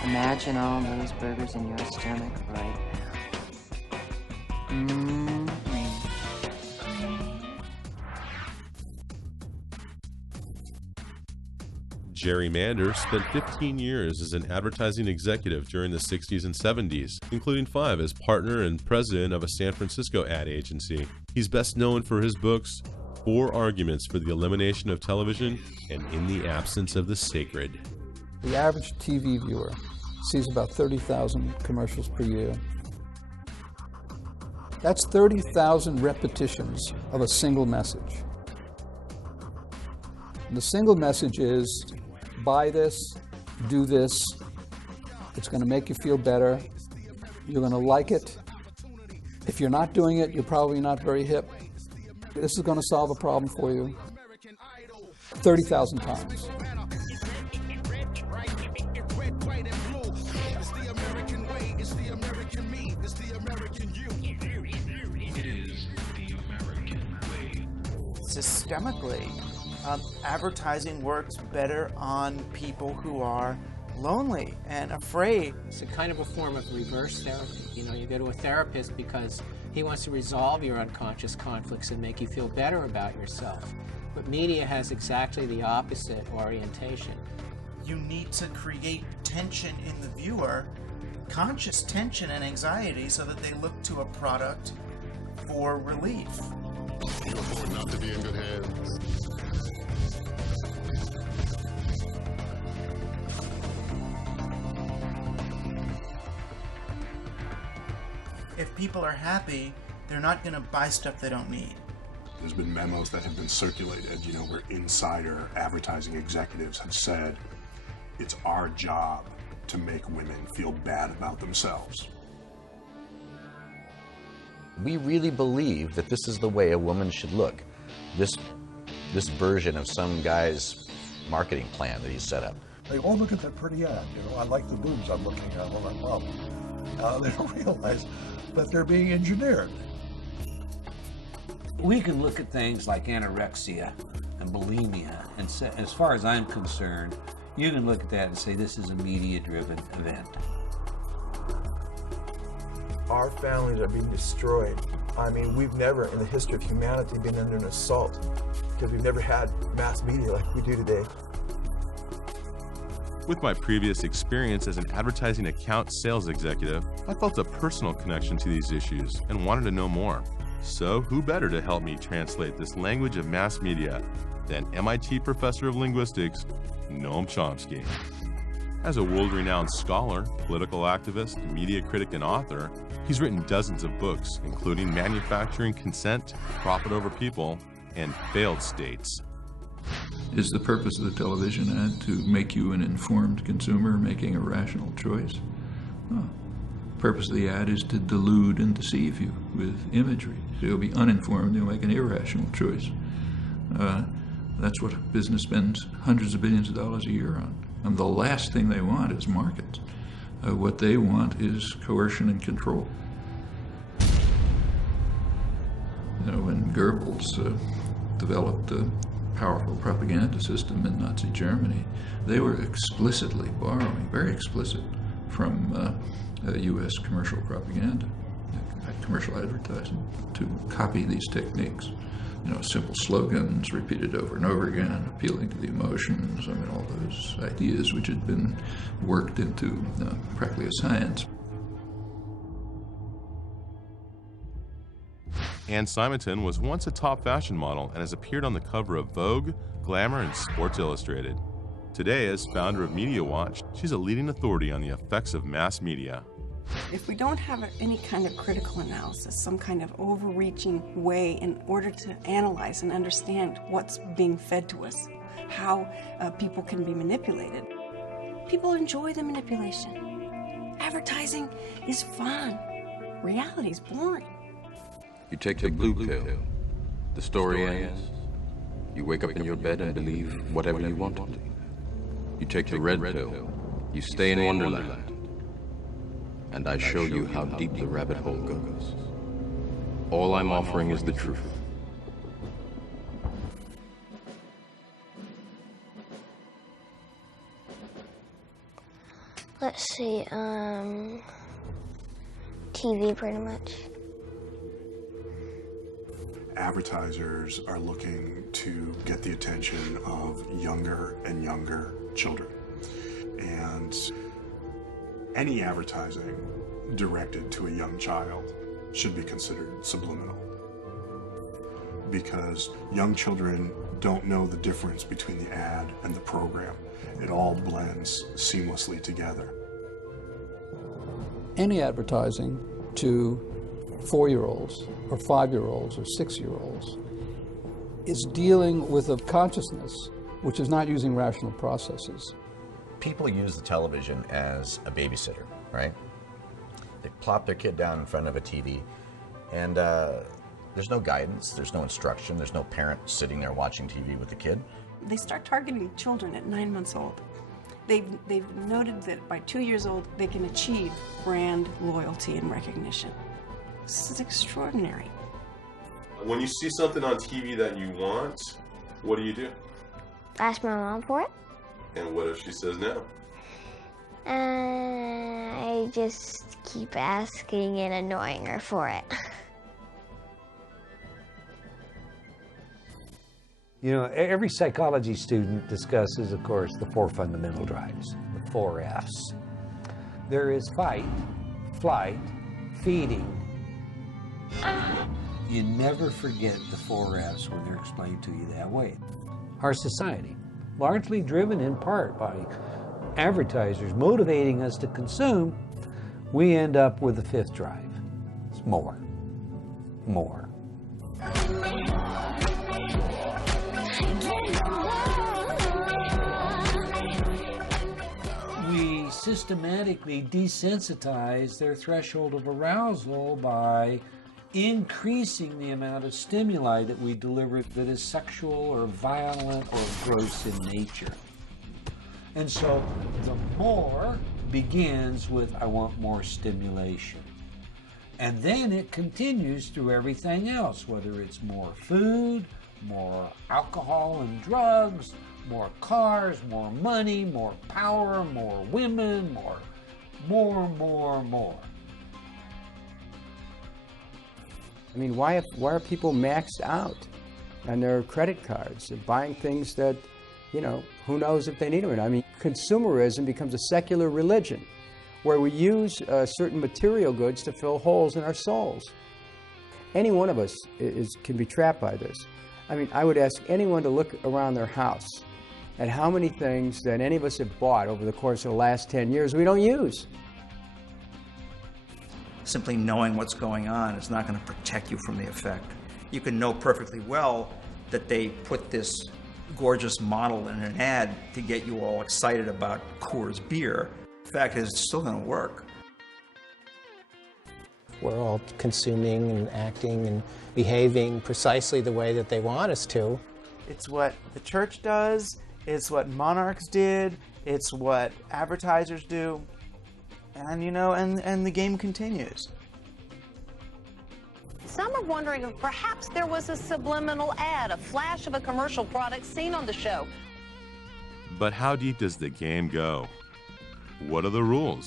Imagine all those burgers in your stomach right now. Jerry Mander spent 15 years as an advertising executive during the 60s and 70s, including 5 as partner and president of a San Francisco ad agency. He's best known for his books, 4 Arguments for the Elimination of Television and In the Absence of the Sacred. The average TV viewer sees about 30,000 commercials per year. That's 30,000 repetitions of a single message. And the single message is, buy this, do this, it's going to make you feel better, you're going to like it. If you're not doing it, you're probably not very hip. This is going to solve a problem for you 30,000 times. Systemically, advertising works better on people who are lonely and afraid. It's a kind of a form of reverse therapy. You know, you go to a therapist because he wants to resolve your unconscious conflicts and make you feel better about yourself. But media has exactly the opposite orientation. You need to create tension in the viewer, conscious tension and anxiety, so that they look to a product for relief. You afford not to be in good hands. If people are happy, they're not going to buy stuff they don't need. There's been memos that have been circulated, you know, where insider advertising executives have said it's our job to make women feel bad about themselves. We really believe that this is the way a woman should look. This version of some guy's marketing plan that he set up. They all look at that pretty ad, you know, I like the boobs I'm looking at, well, I'm wrong. They don't realize that they're being engineered. We can look at things like anorexia and bulimia, and say, as far as I'm concerned, you can look at that and say this is a media-driven event. Our families are being destroyed. I mean, we've never, in the history of humanity, been under an assault because we've never had mass media like we do today. With my previous experience as an advertising account sales executive, I felt a personal connection to these issues and wanted to know more. So who better to help me translate this language of mass media than MIT professor of linguistics, Noam Chomsky. As a world-renowned scholar, political activist, media critic, and author, he's written dozens of books, including Manufacturing Consent, Profit Over People, and Failed States. Is the purpose of the television ad to make you an informed consumer making a rational choice? No. The purpose of the ad is to delude and deceive you with imagery. So you'll be uninformed, you'll make an irrational choice. That's what business spends hundreds of billions of dollars a year on. And the last thing they want is markets. What they want is coercion and control. You know, when Goebbels developed a powerful propaganda system in Nazi Germany, they were explicitly borrowing, very explicit, from U.S. commercial propaganda, commercial advertising, to copy these techniques. You know, simple slogans repeated over and over again, appealing to the emotions, I mean, all those ideas which had been worked into practically a science. Anne Simonton was once a top fashion model and has appeared on the cover of Vogue, Glamour, and Sports Illustrated. Today, as founder of Media Watch, she's a leading authority on the effects of mass media. If we don't have any kind of critical analysis, some kind of overreaching way in order to analyze and understand what's being fed to us, how people can be manipulated, people enjoy the manipulation. Advertising is fun. Reality is boring. You take the blue pill, the story ends. You wake up in your bed and believe whatever you want to. You take the red pill, you stay in Wonderland. And I show you how deep the rabbit hole goes. All I'm offering is the truth. Let's see, TV pretty much. Advertisers are looking to get the attention of younger and younger children. And any advertising directed to a young child should be considered subliminal, because young children don't know the difference between the ad and the program. It all blends seamlessly together. Any advertising to 4-year-olds or 5-year-olds or 6-year-olds is dealing with a consciousness which is not using rational processes. People use the television as a babysitter, right? They plop their kid down in front of a TV, and there's no guidance, there's no instruction, there's no parent sitting there watching TV with the kid. They start targeting children at 9 months old. They've noted that by 2 years old, they can achieve brand loyalty and recognition. This is extraordinary. When you see something on TV that you want, what do? Ask my mom for it. And what if she says no? I just keep asking and annoying her for it. You know, every psychology student discusses, of course, the 4 fundamental drives, the 4 F's. There is fight, flight, feeding. You never forget the 4 F's when they're explained to you that way. Our society, largely driven in part by advertisers motivating us to consume, we end up with the 5th drive. It's more. More. We systematically desensitize their threshold of arousal by increasing the amount of stimuli that we deliver that is sexual or violent or gross in nature. And so the more begins with, I want more stimulation. And then it continues through everything else, whether it's more food, more alcohol and drugs, more cars, more money, more power, more women, more. I mean, why are people maxed out on their credit cards? They're buying things that, you know, who knows if they need them or not. I mean, consumerism becomes a secular religion where we use certain material goods to fill holes in our souls. Any one of us can be trapped by this. I mean, I would ask anyone to look around their house at how many things that any of us have bought over the course of the last 10 years we don't use. Simply knowing what's going on is not going to protect you from the effect. You can know perfectly well that they put this gorgeous model in an ad to get you all excited about Coors beer. The fact is, it's still going to work. We're all consuming and acting and behaving precisely the way that they want us to. It's what the church does, it's what monarchs did, it's what advertisers do, and you know, and the game continues. Some are wondering if perhaps there was a subliminal ad, a flash of a commercial product seen on the show. But how deep does the game go? What are the rules?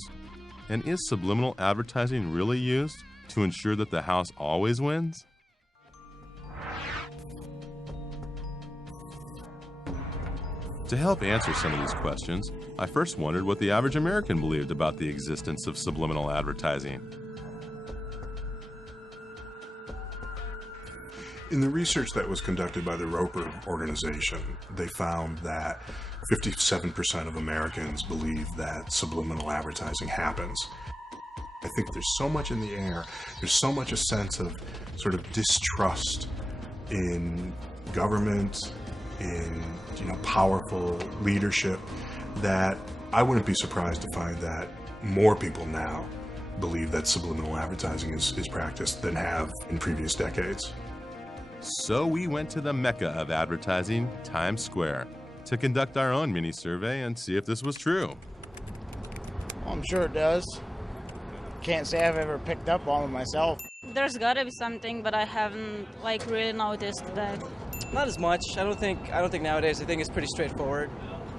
And is subliminal advertising really used to ensure that the house always wins? To help answer some of these questions, I first wondered what the average American believed about the existence of subliminal advertising. In the research that was conducted by the Roper organization, they found that 57% of Americans believe that subliminal advertising happens. I think there's so much in the air, there's so much a sense of sort of distrust in government, in powerful leadership, that I wouldn't be surprised to find that more people now believe that subliminal advertising is practiced than have in previous decades. So we went to the mecca of advertising, Times Square, to conduct our own mini-survey and see if this was true. Well, I'm sure it does. Can't say I've ever picked up on it myself. There's gotta be something, but I haven't really noticed that. Not as much. I don't think nowadays. I think it's pretty straightforward.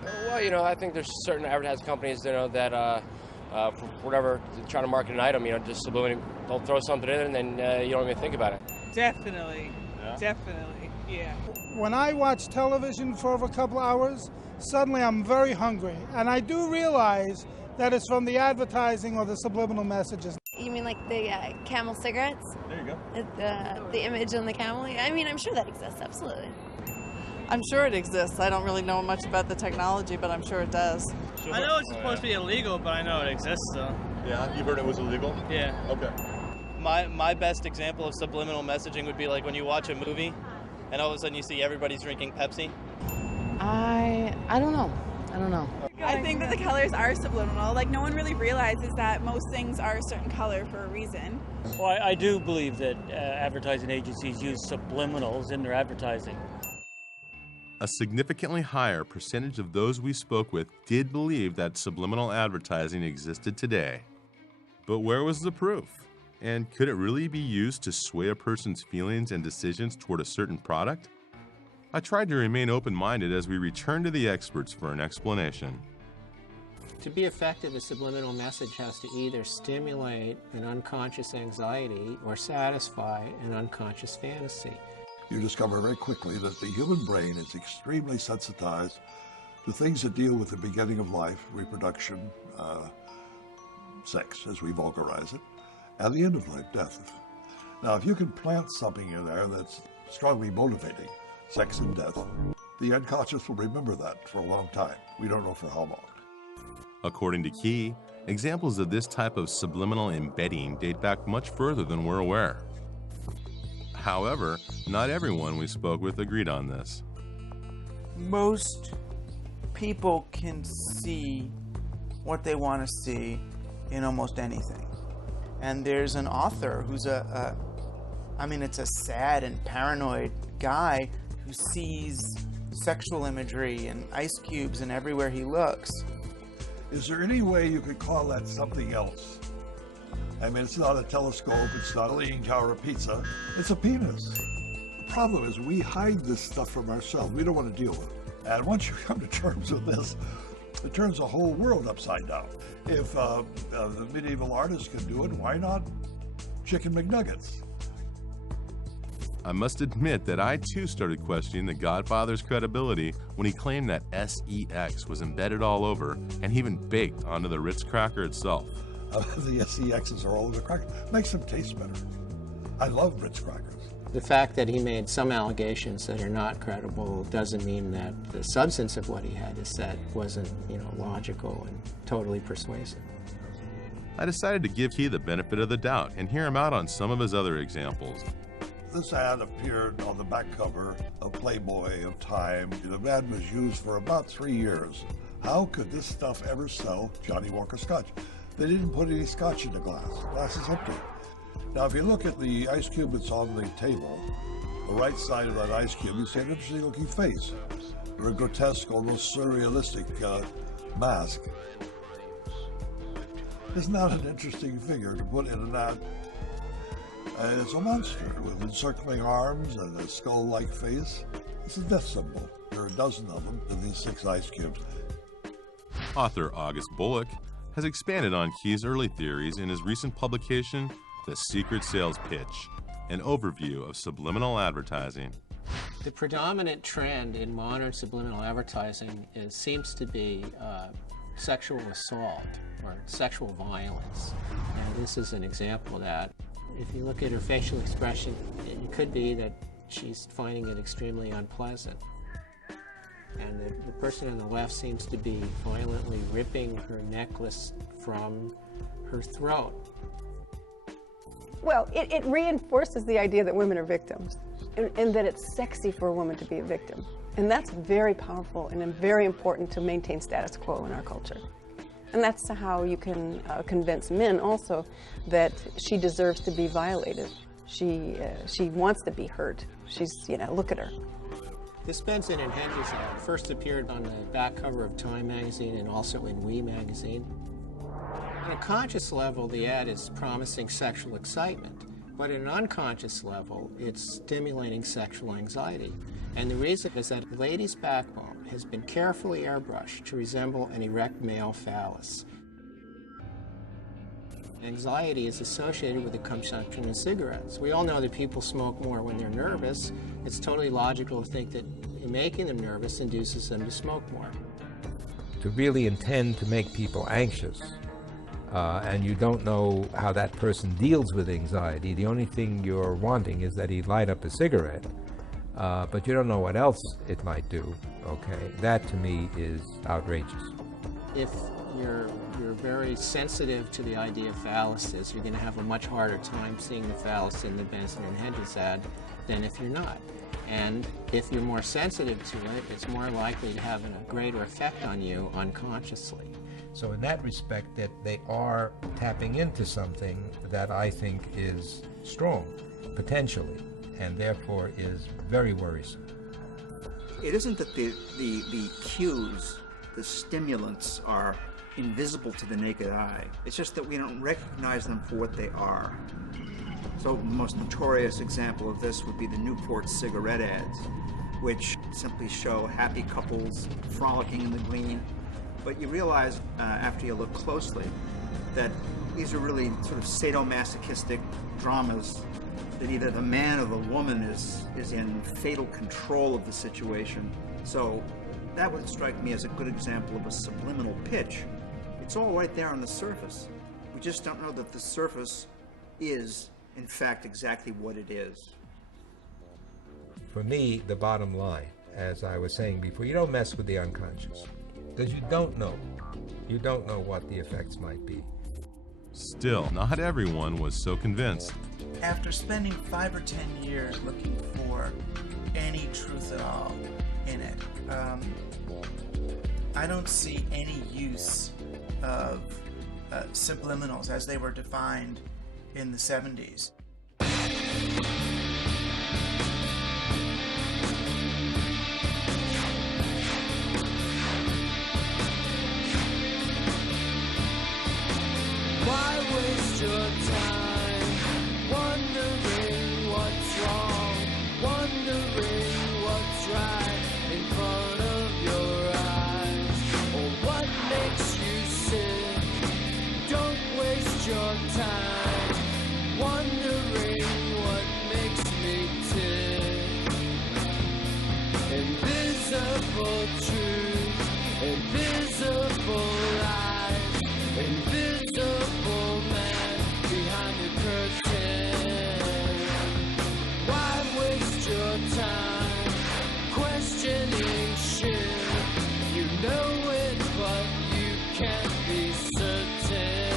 Well, I think there's certain advertising companies, that for whatever, trying to market an item, just subliminally, they'll throw something in and then you don't even think about it. Definitely. Yeah. Definitely, yeah. When I watch television for over a couple hours, suddenly I'm very hungry. And I do realize that it's from the advertising or the subliminal messages. You mean like the Camel cigarettes? There you go. The image on the Camel? I mean, I'm sure that exists, absolutely. I'm sure it exists. I don't really know much about the technology, but I'm sure it does. I know it's supposed to be illegal, but I know it exists still. Yeah, you've heard it was illegal? Yeah. Okay. My best example of subliminal messaging would be like when you watch a movie and all of a sudden you see everybody's drinking Pepsi. I don't know. I think that the colors are subliminal. Like, no one really realizes that most things are a certain color for a reason. Well, I do believe that advertising agencies use subliminals in their advertising. A significantly higher percentage of those we spoke with did believe that subliminal advertising existed today. But where was the proof? And could it really be used to sway a person's feelings and decisions toward a certain product? I tried to remain open-minded as we returned to the experts for an explanation. To be effective, a subliminal message has to either stimulate an unconscious anxiety or satisfy an unconscious fantasy. You discover very quickly that the human brain is extremely sensitized to things that deal with the beginning of life, reproduction, sex, as we vulgarize it, and the end of life, death. Now, if you can plant something in there that's strongly motivating, sex and death, the unconscious will remember that for a long time. We don't know for how long. According to Key, examples of this type of subliminal embedding date back much further than we're aware. However, not everyone we spoke with agreed on this. Most people can see what they want to see in almost anything. And there's an author who's a I mean, it's a sad and paranoid guy who sees sexual imagery and ice cubes and everywhere he looks. Is there any way you could call that something else? I mean, it's not a telescope, it's not a Leaning Tower of Pizza, it's a penis. The problem is we hide this stuff from ourselves. We don't want to deal with it. And once you come to terms with this, it turns the whole world upside down. If the medieval artists can do it, why not Chicken McNuggets? I must admit that I too started questioning the Godfather's credibility when he claimed that SEX was embedded all over and even baked onto the Ritz cracker itself. The SEXs are all over the cracker. Makes them taste better. I love Ritz crackers. The fact that he made some allegations that are not credible doesn't mean that the substance of what he had to say wasn't, logical and totally persuasive. I decided to give Key the benefit of the doubt and hear him out on some of his other examples. This ad appeared on the back cover of Playboy, of Time. The ad was used for about 3 years. How could this stuff ever sell Johnny Walker Scotch? They didn't put any scotch in the glass. The glass is empty. Now, if you look at the ice cube that's on the table, the right side of that ice cube, you see an interesting looking face, or a grotesque, almost surrealistic mask. Isn't that an interesting figure to put in an ad? It's a monster with encircling arms and a skull-like face. It's a death symbol. There are a dozen of them in these 6 ice cubes. Author August Bullock has expanded on Key's early theories in his recent publication, The Secret Sales Pitch, an overview of subliminal advertising. The predominant trend in modern subliminal advertising seems to be sexual assault or sexual violence. And this is an example of that. If you look at her facial expression, it could be that she's finding it extremely unpleasant. And the person on the left seems to be violently ripping her necklace from her throat. Well, it reinforces the idea that women are victims and that it's sexy for a woman to be a victim. And that's very powerful and very important to maintain status quo in our culture. And that's how you can convince men also that she deserves to be violated. She wants to be hurt. She's, look at her. This Benson and Hedges ad first appeared on the back cover of Time magazine and also in We magazine. On a conscious level, the ad is promising sexual excitement, but at an unconscious level, it's stimulating sexual anxiety. And the reason is that a lady's backbone has been carefully airbrushed to resemble an erect male phallus. Anxiety is associated with the consumption of cigarettes. We all know that people smoke more when they're nervous. It's totally logical to think that making them nervous induces them to smoke more. To really intend to make people anxious, and you don't know how that person deals with anxiety, the only thing you're wanting is that he light up a cigarette, but you don't know what else it might do, okay? That to me is outrageous. If you're very sensitive to the idea of phalluses, you're going to have a much harder time seeing the phallus in the Benson and Hedges ad than if you're not. And if you're more sensitive to it, it's more likely to have a greater effect on you unconsciously. So in that respect, that they are tapping into something that I think is strong, potentially, and therefore is very worrisome. It isn't that the cues, the stimulants, are invisible to the naked eye. It's just that we don't recognize them for what they are. So the most notorious example of this would be the Newport cigarette ads, which simply show happy couples frolicking in the green. But you realize after you look closely that these are really sort of sadomasochistic dramas, that either the man or the woman is in fatal control of the situation. So that would strike me as a good example of a subliminal pitch. It's all right there on the surface. We just don't know that the surface is, in fact, exactly what it is. For me, the bottom line, as I was saying before, you don't mess with the unconscious, because you don't know. You don't know what the effects might be. Still, not everyone was so convinced. After spending 5 or 10 years looking for any truth at all in it, I don't see any use of subliminals as they were defined in the 70s. waste your time wondering what's wrong, wondering what's right in front of your eyes, or what makes you sick. Don't waste your time wondering what makes me tick. Invisible truth, invisible lies, invisible man behind the curtain. Why waste your time questioning shit? You know it, but you can't be certain.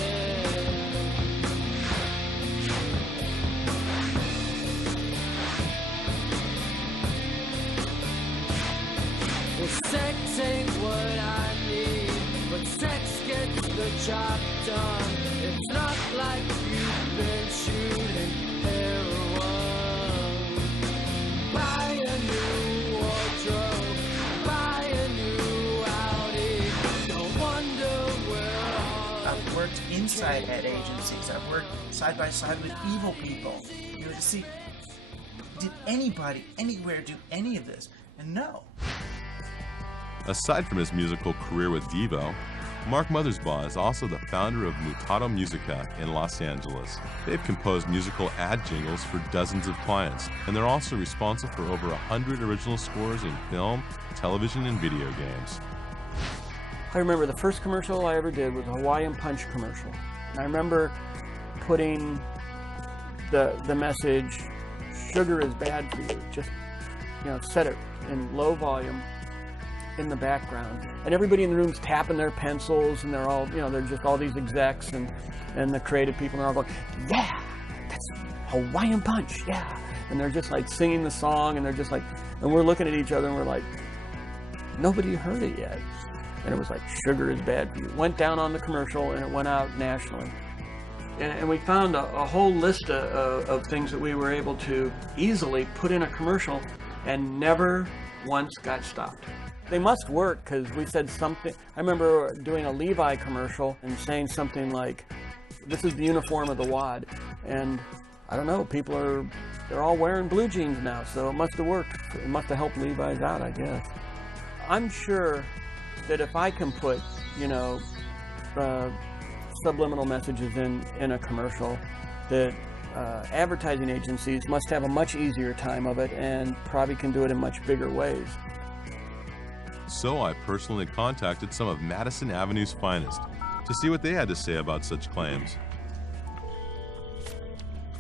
Well, sex ain't what I need, but sex gets the job done. It's not like you've been shooting heroin. Buy a new wardrobe, buy a new Audi. No wonder we're all I've worked inside ad agencies. I've worked side by side with evil people. You know, to see, did anybody anywhere do any of this? And no. Aside from his musical career with Devo, Mark Mothersbaugh is also the founder of Mutato Musica in Los Angeles. They've composed musical ad jingles for dozens of clients, and they're also responsible for over 100 original scores in film, television, and video games. I remember the first commercial I ever did was a Hawaiian Punch commercial. And I remember putting the message, sugar is bad for you. Just, set it in low volume in the background. And everybody in the room's tapping their pencils, and they're all, they're just all these execs and the creative people, and they're all going, yeah, that's Hawaiian Punch, yeah. And they're just like singing the song, and they're just like, and we're looking at each other and we're like, nobody heard it yet. And it was like, sugar is bad for you. It went down on the commercial, and it went out nationally. And we found a whole list of things that we were able to easily put in a commercial and never once got stopped. They must work, because we said something. I remember doing a Levi commercial and saying something like, this is the uniform of the WAD. And I don't know, they're all wearing blue jeans now, so it must have worked. It must have helped Levi's out, I guess. I'm sure that if I can put, subliminal messages in a commercial, that advertising agencies must have a much easier time of it and probably can do it in much bigger ways. So I personally contacted some of Madison Avenue's finest to see what they had to say about such claims.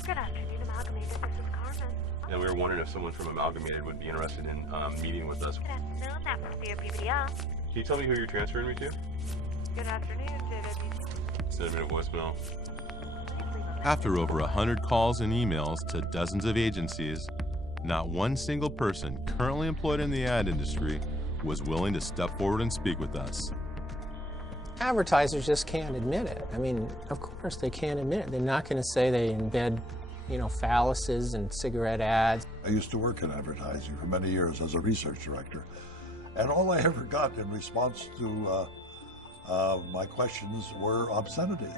Good afternoon, Amalgamated. This is Carmen. And we were wondering if someone from Amalgamated would be interested in meeting with us. Good afternoon, that must be a PBL. Can you tell me who you're transferring me to? Good afternoon, JWD. Send me a voicemail. After over 100 calls and emails to dozens of agencies, not one single person currently employed in the ad industry was willing to step forward and speak with us. Advertisers just can't admit it. I mean, of course they can't admit it. They're not going to say they embed, phalluses and cigarette ads. I used to work in advertising for many years as a research director, and all I ever got in response to my questions were obscenities.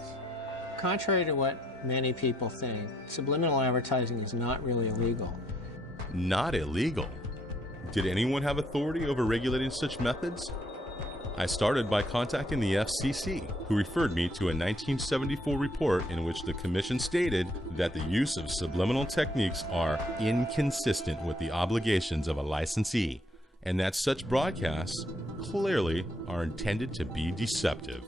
Contrary to what many people think, subliminal advertising is not really illegal. Not illegal? Did anyone have authority over regulating such methods? I started by contacting the FCC, who referred me to a 1974 report in which the commission stated that the use of subliminal techniques are inconsistent with the obligations of a licensee, and that such broadcasts clearly are intended to be deceptive.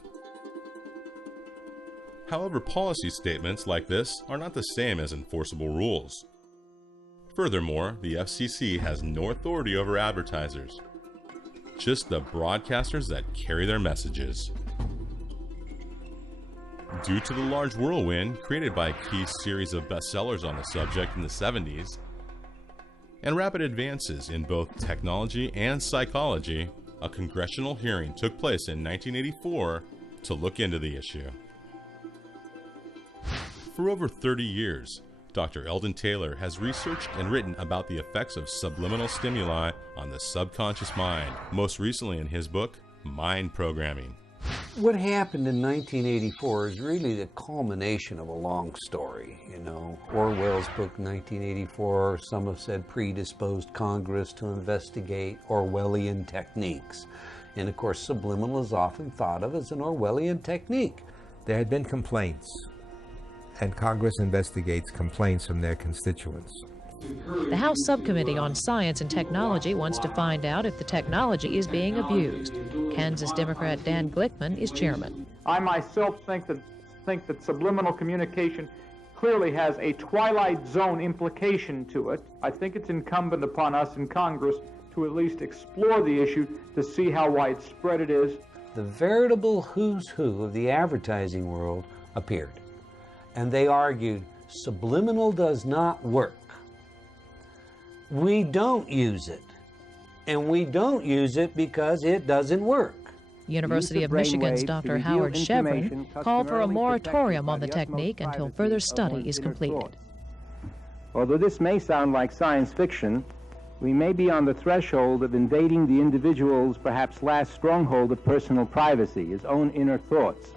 However, policy statements like this are not the same as enforceable rules. Furthermore, the FCC has no authority over advertisers, just the broadcasters that carry their messages. Due to the large whirlwind created by Keith's series of bestsellers on the subject in the 70s, and rapid advances in both technology and psychology, a congressional hearing took place in 1984 to look into the issue. For over 30 years, Dr. Eldon Taylor has researched and written about the effects of subliminal stimuli on the subconscious mind, most recently in his book, Mind Programming. What happened in 1984 is really the culmination of a long story, you know. Orwell's book, 1984, some have said predisposed Congress to investigate Orwellian techniques. And of course, subliminal is often thought of as an Orwellian technique. There had been complaints, and Congress investigates complaints from their constituents. The House Subcommittee on Science and Technology wants to find out if the technology is being abused. Kansas Democrat Dan Glickman is chairman. I myself think that subliminal communication clearly has a Twilight Zone implication to it. I think it's incumbent upon us in Congress to at least explore the issue to see how widespread it is. The veritable who's who of the advertising world appeared, and they argued subliminal does not work. We don't use it, and we don't use it because it doesn't work. University of Michigan's Dr. Howard Chevron called for a moratorium on the technique until further study is completed. Although this may sound like science fiction, we may be on the threshold of invading the individual's perhaps last stronghold of personal privacy, his own inner thoughts.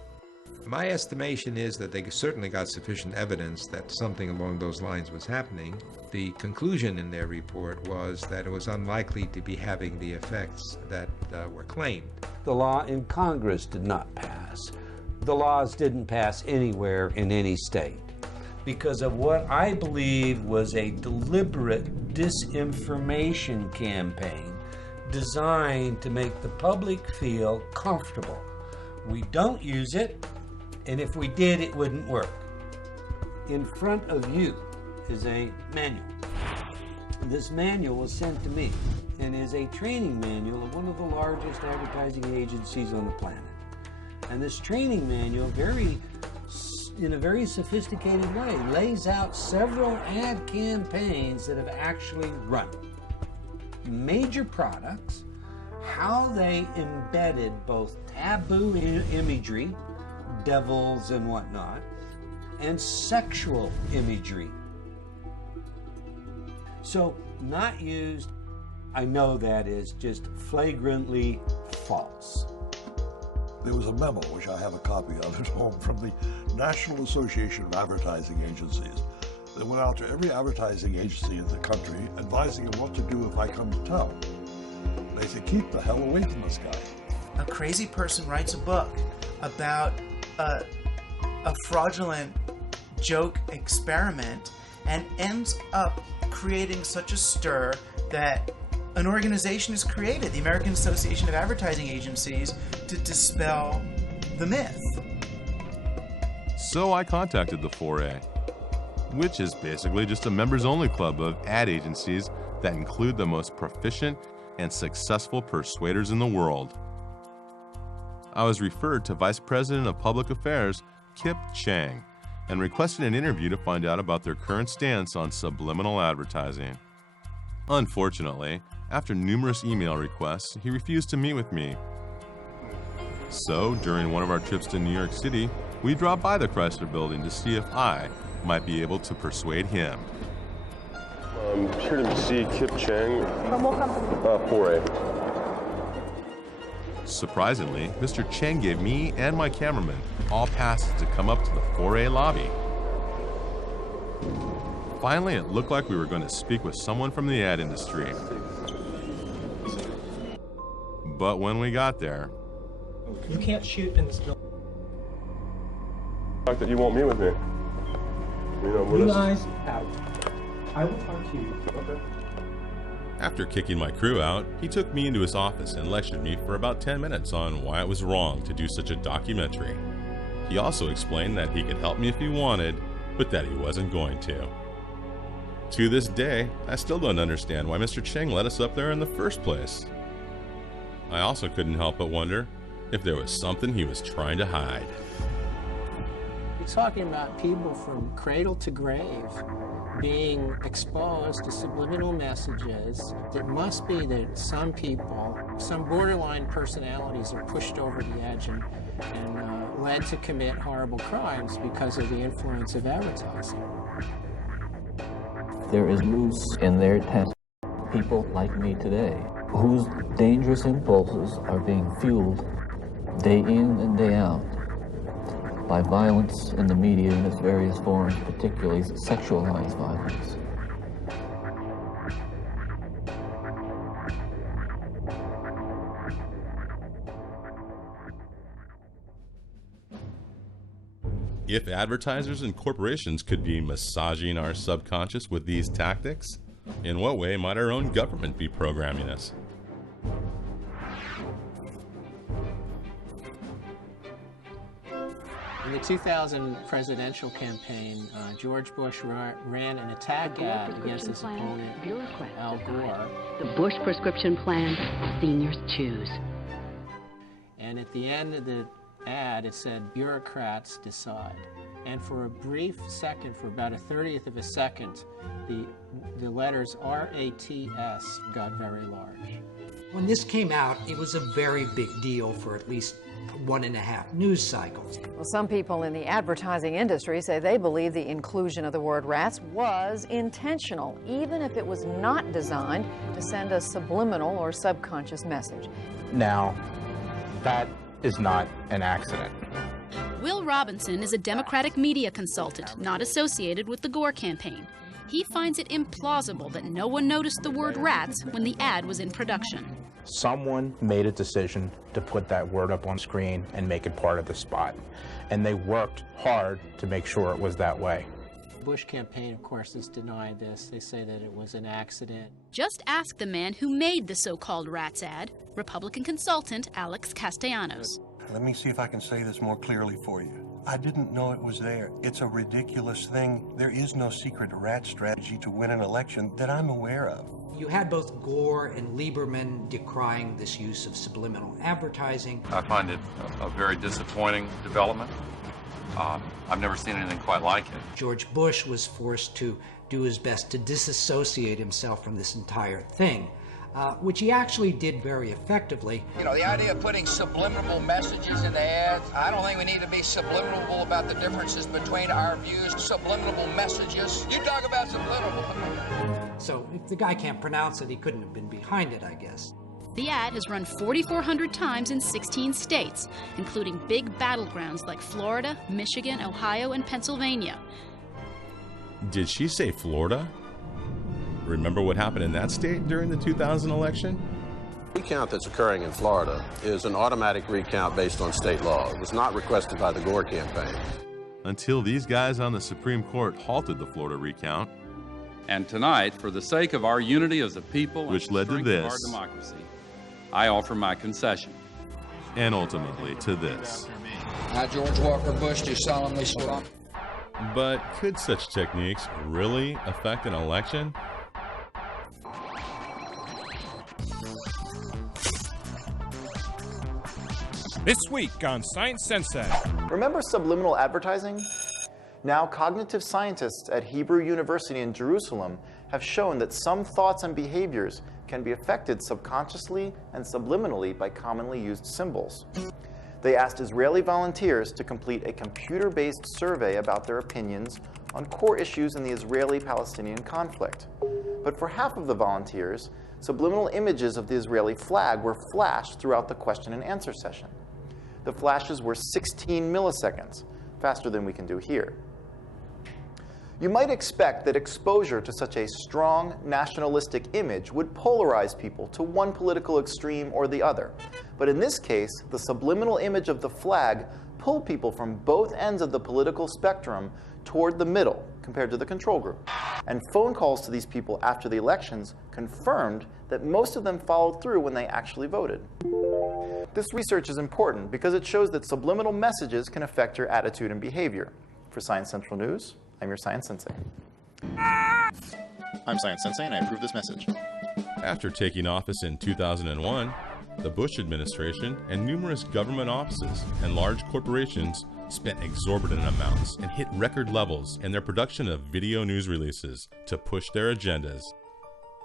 My estimation is that they certainly got sufficient evidence that something along those lines was happening. The conclusion in their report was that it was unlikely to be having the effects that were claimed. The law in Congress did not pass. The laws didn't pass anywhere in any state because of what I believe was a deliberate disinformation campaign designed to make the public feel comfortable. We don't use it, and if we did, it wouldn't work. In front of you is a manual. This manual was sent to me and is a training manual of one of the largest advertising agencies on the planet. And this training manual, in a very sophisticated way, lays out several ad campaigns that have actually run. Major products, how they embedded both taboo imagery, devils and whatnot, and sexual imagery. So, not used, I know that is just flagrantly false. There was a memo, which I have a copy of at home, from the National Association of Advertising Agencies that went out to every advertising agency in the country advising them what to do if I come to town. They said, keep the hell away from this guy. A crazy person writes a book about a fraudulent joke experiment and ends up creating such a stir that an organization is created, the American Association of Advertising Agencies, to dispel the myth. So I contacted the 4A, which is basically just a members-only club of ad agencies that include the most proficient and successful persuaders in the world. I was referred to Vice President of Public Affairs, Kip Chang, and requested an interview to find out about their current stance on subliminal advertising. Unfortunately, after numerous email requests, he refused to meet with me. So, during one of our trips to New York City, we dropped by the Chrysler Building to see if I might be able to persuade him. I'm here to see Kip Chang. From what company? 4A. Surprisingly, Mr. Chang gave me and my cameraman all passes to come up to the 4A lobby. Finally, it looked like we were going to speak with someone from the ad industry. But when we got there... You can't shoot in this building. The fact that you won't meet with me. You guys out. I will talk to you. Okay. After kicking my crew out, he took me into his office and lectured me for about 10 minutes on why it was wrong to do such a documentary. He also explained that he could help me if he wanted, but that he wasn't going to. To this day, I still don't understand why Mr. Chang let us up there in the first place. I also couldn't help but wonder if there was something he was trying to hide. You're talking about people from cradle to grave being exposed to subliminal messages. It must be that some people, some borderline personalities are pushed over the edge and led to commit horrible crimes because of the influence of advertising. There is loose in their test people like me today whose dangerous impulses are being fueled day in and day out, by violence in the media in its various forms, particularly sexualized violence. If advertisers and corporations could be massaging our subconscious with these tactics, in what way might our own government be programming us? In the 2000 presidential campaign, George Bush ran an attack ad against his opponent, Al Gore. The Bush prescription plan, seniors choose. And at the end of the ad, it said, bureaucrats decide. And for a brief second, for about a 30th of a second, the letters RATS got very large. When this came out, it was a very big deal for at least 1.5 news cycles. Well, some people in the advertising industry say they believe the inclusion of the word rats was intentional, even if it was not designed to send a subliminal or subconscious message. Now, that is not an accident. Will Robinson is a Democratic media consultant not associated with the Gore campaign. He finds it implausible that no one noticed the word rats when the ad was in production. Someone made a decision to put that word up on screen and make it part of the spot. And they worked hard to make sure it was that way. The Bush campaign, of course, has denied this. They say that it was an accident. Just ask the man who made the so-called rats ad, Republican consultant Alex Castellanos. Let me see if I can say this more clearly for you. I didn't know it was there. It's a ridiculous thing. There is no secret rat strategy to win an election that I'm aware of. You had both Gore and Lieberman decrying this use of subliminal advertising. I find it a very disappointing development. I've never seen anything quite like it. George Bush was forced to do his best to disassociate himself from this entire thing, which he actually did very effectively. You know, the idea of putting subliminal messages in the ads, I don't think we need to be subliminal about the differences between our views. Subliminal messages. You talk about subliminal. So if the guy can't pronounce it, he couldn't have been behind it, I guess. The ad has run 4,400 times in 16 states, including big battlegrounds like Florida, Michigan, Ohio, and Pennsylvania. Did she say Florida? Remember what happened in that state during the 2000 election? The recount that's occurring in Florida is an automatic recount based on state law. It was not requested by the Gore campaign. Until these guys on the Supreme Court halted the Florida recount. And tonight, for the sake of our unity as a people which and led to this, our democracy, I offer my concession. And ultimately to this. I, George Walker Bush, do solemnly swear. But could such techniques really affect an election? This week on Science Sensei. Remember subliminal advertising? Now, cognitive scientists at Hebrew University in Jerusalem have shown that some thoughts and behaviors can be affected subconsciously and subliminally by commonly used symbols. They asked Israeli volunteers to complete a computer-based survey about their opinions on core issues in the Israeli-Palestinian conflict. But for half of the volunteers, subliminal images of the Israeli flag were flashed throughout the question and answer session. The flashes were 16 milliseconds, faster than we can do here. You might expect that exposure to such a strong nationalistic image would polarize people to one political extreme or the other. But in this case, the subliminal image of the flag pulled people from both ends of the political spectrum toward the middle compared to the control group. And phone calls to these people after the elections confirmed that most of them followed through when they actually voted. This research is important because it shows that subliminal messages can affect your attitude and behavior. For Science Central News, I'm your Science Sensei. I'm Science Sensei, and I approve this message. After taking office in 2001, the Bush administration and numerous government offices and large corporations spent exorbitant amounts and hit record levels in their production of video news releases to push their agendas.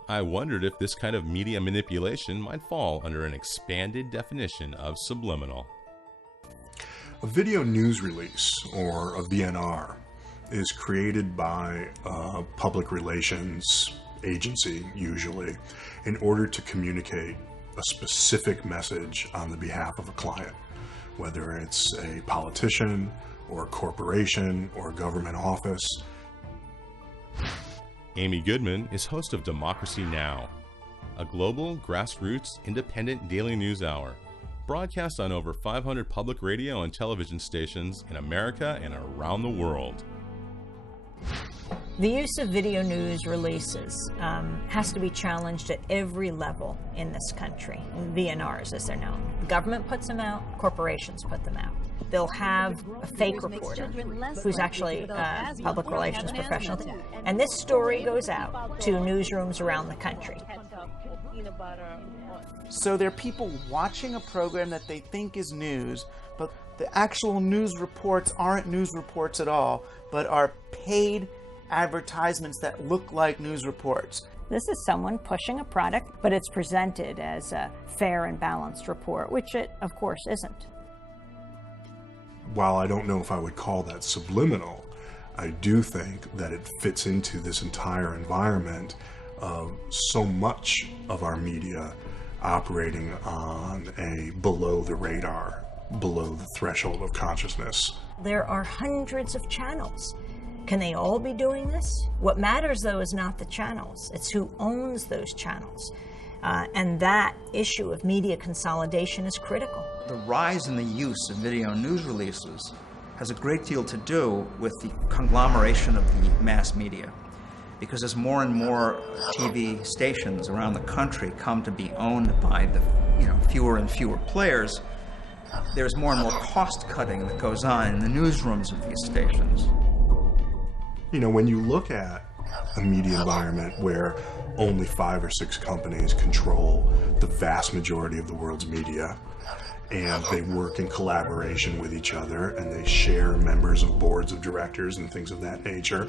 I wondered if this kind of media manipulation might fall under an expanded definition of subliminal. A video news release, or a VNR, is created by a public relations agency, usually, in order to communicate a specific message on the behalf of a client. whether it's a politician or a corporation or a government office. Amy Goodman is host of Democracy Now!, a global, grassroots, independent daily news hour, broadcast on over 500 public radio and television stations in America and around the world. The use of video news releases has to be challenged at every level in this country, VNRs as they're known. The government puts them out, corporations put them out. They'll have a fake reporter who's actually a public relations professional. And this story goes out to newsrooms around the country. So there are people watching a program that they think is news, but the actual news reports aren't news reports at all, but are paid advertisements that look like news reports. This is someone pushing a product, but it's presented as a fair and balanced report, which it, of course, isn't. While I don't know if I would call that subliminal, I do think that it fits into this entire environment of so much of our media operating on a below the radar, below the threshold of consciousness. There are hundreds of channels. Can they all be doing this? What matters, though, is not the channels. It's who owns those channels. And that issue of media consolidation is critical. The rise in the use of video news releases has a great deal to do with the conglomeration of the mass media. Because as more and more TV stations around the country come to be owned by the fewer and fewer players, there's more and more cost cutting that goes on in the newsrooms of these stations. You know, when you look at a media environment where only 5 or 6 companies control the vast majority of the world's media, and they work in collaboration with each other, and they share members of boards of directors and things of that nature,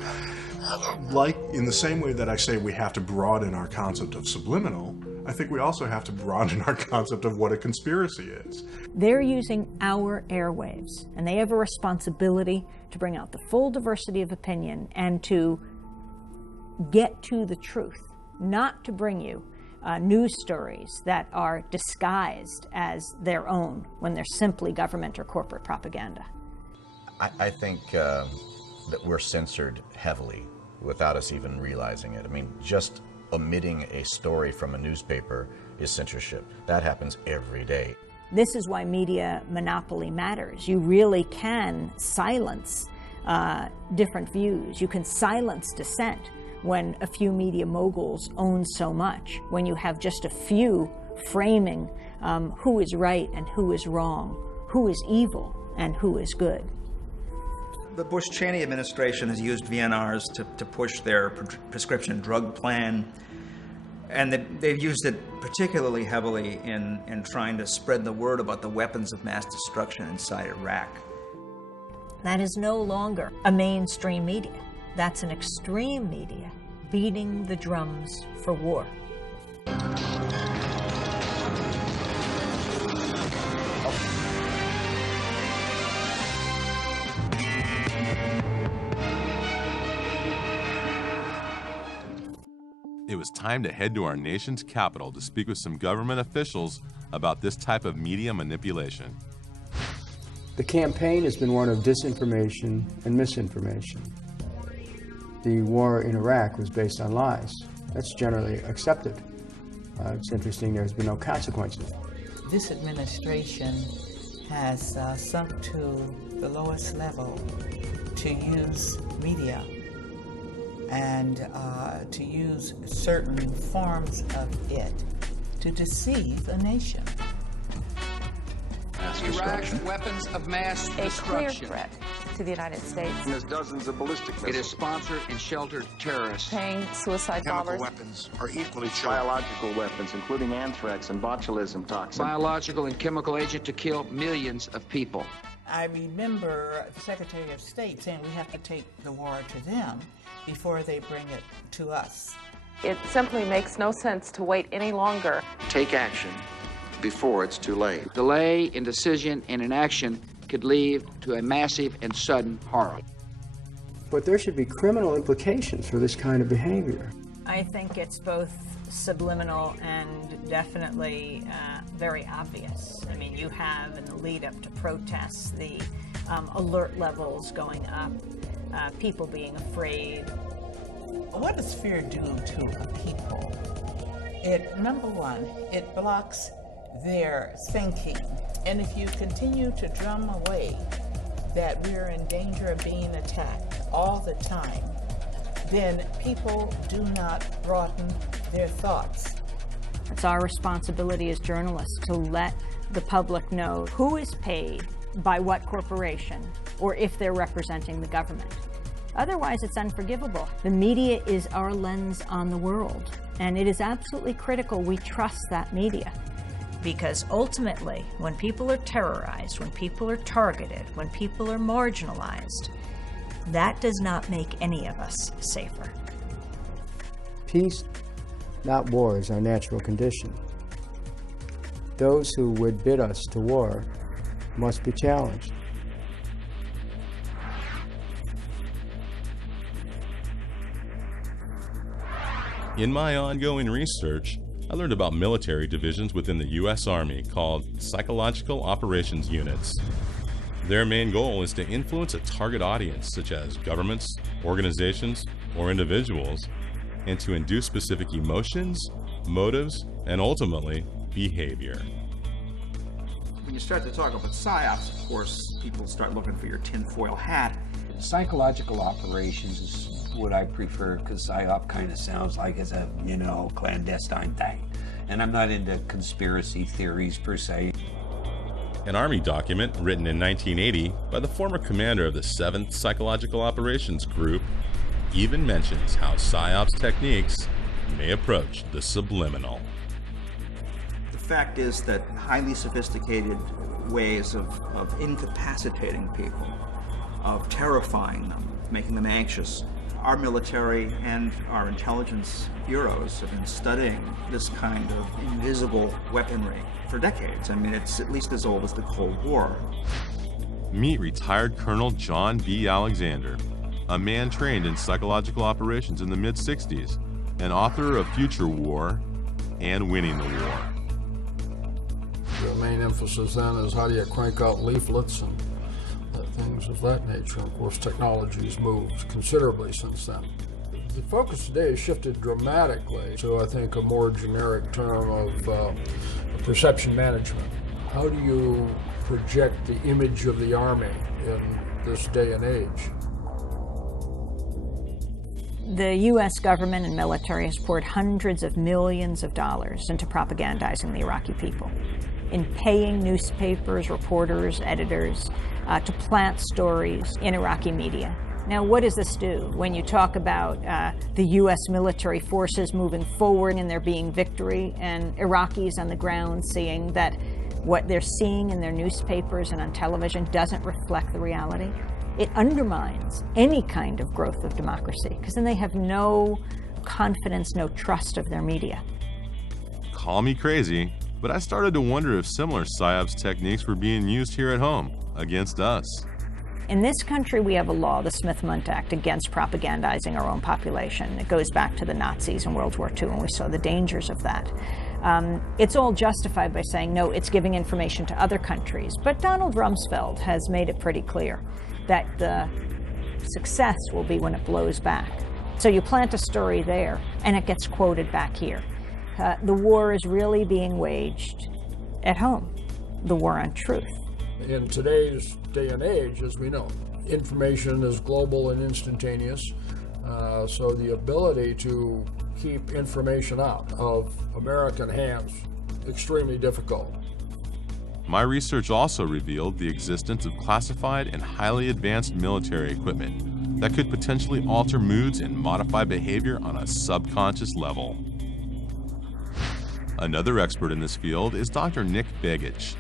like in the same way that I say we have to broaden our concept of subliminal, I think we also have to broaden our concept of what a conspiracy is. They're using our airwaves, and they have a responsibility to bring out the full diversity of opinion and to get to the truth, not to bring you news stories that are disguised as their own when they're simply government or corporate propaganda. I think that we're censored heavily without us even realizing it. I mean, just omitting a story from a newspaper is censorship. That happens every day. This is why media monopoly matters. You really can silence different views. You can silence dissent when a few media moguls own so much, when you have just a few framing who is right and who is wrong, who is evil and who is good. The Bush-Cheney administration has used VNRs to push their prescription drug plan, and they've used it particularly heavily in trying to spread the word about the weapons of mass destruction inside Iraq. That is no longer a mainstream media. That's an extreme media beating the drums for war. It was time to head to our nation's capital to speak with some government officials about this type of media manipulation. The campaign has been one of disinformation and misinformation. The war in Iraq was based on lies. That's generally accepted. It's interesting there's been no consequences. This administration has sunk to the lowest level to use media and to use certain forms of it to deceive a nation. Iraq's weapons of mass destruction. A clear threat to the United States. There's dozens of ballistic missiles. It has sponsored and sheltered terrorists. Paying suicide bombers. Chemical weapons are equally true. Biological weapons, including anthrax and botulism toxin. Biological and chemical agent to kill millions of people. I remember the Secretary of State saying we have to take the war to them before they bring it to us. It simply makes no sense to wait any longer. Take action before it's too late. Delay in decision and inaction could lead to a massive and sudden horror. But there should be criminal implications for this kind of behavior. I think it's both subliminal and definitely very obvious. I mean, you have in the lead up to protests the alert levels going up, people being afraid. What does fear do to a people? Number one, it blocks their thinking. And if you continue to drum away that we're in danger of being attacked all the time, then people do not broaden their thoughts. It's our responsibility as journalists to let the public know who is paid by what corporation, or if they're representing the government. Otherwise, it's unforgivable. The media is our lens on the world, and it is absolutely critical we trust that media. Because ultimately, when people are terrorized, when people are targeted, when people are marginalized, that does not make any of us safer. Peace, not war, is our natural condition. Those who would bid us to war must be challenged. In my ongoing research, I learned about military divisions within the U.S. Army called Psychological Operations Units. Their main goal is to influence a target audience, such as governments, organizations, or individuals, and to induce specific emotions, motives, and ultimately, behavior. When you start to talk about PSYOPs, of course, people start looking for your tinfoil hat. Psychological operations is what I prefer, because PSYOP kind of sounds like it's a, clandestine thing. And I'm not into conspiracy theories per se. An Army document written in 1980 by the former commander of the 7th Psychological Operations Group even mentions how PSYOPs techniques may approach the subliminal. The fact is that highly sophisticated ways of incapacitating people, of terrifying them, making them anxious. Our military and our intelligence bureaus have been studying this kind of invisible weaponry for decades. I mean, it's at least as old as the Cold War. Meet retired Colonel John B. Alexander, a man trained in psychological operations in the mid-60s, and author of Future War and Winning the War. The main emphasis then is how do you crank out leaflets and things of that nature. Of course, technology has moved considerably since then. The focus today has shifted dramatically to, I think, a more generic term of perception management. How do you project the image of the Army in this day and age? The U.S. government and military has poured hundreds of millions of dollars into propagandizing the Iraqi people, in paying newspapers, reporters, editors to plant stories in Iraqi media. Now, what does this do? When you talk about the U.S. military forces moving forward and there being victory, and Iraqis on the ground seeing that what they're seeing in their newspapers and on television doesn't reflect the reality, it undermines any kind of growth of democracy, because then they have no confidence, no trust of their media. Call me crazy, but I started to wonder if similar PSYOPs techniques were being used here at home against us. In this country, we have a law, the Smith-Mundt Act, against propagandizing our own population. It goes back to the Nazis in World War II, and we saw the dangers of that. It's all justified by saying, no, it's giving information to other countries. But Donald Rumsfeld has made it pretty clear that the success will be when it blows back. So you plant a story there, and it gets quoted back here. The war is really being waged at home, the war on truth. In today's day and age, as we know, information is global and instantaneous, so the ability to keep information out of American hands extremely difficult. My research also revealed the existence of classified and highly advanced military equipment that could potentially alter moods and modify behavior on a subconscious level. Another expert in this field is Dr. Nick Begich,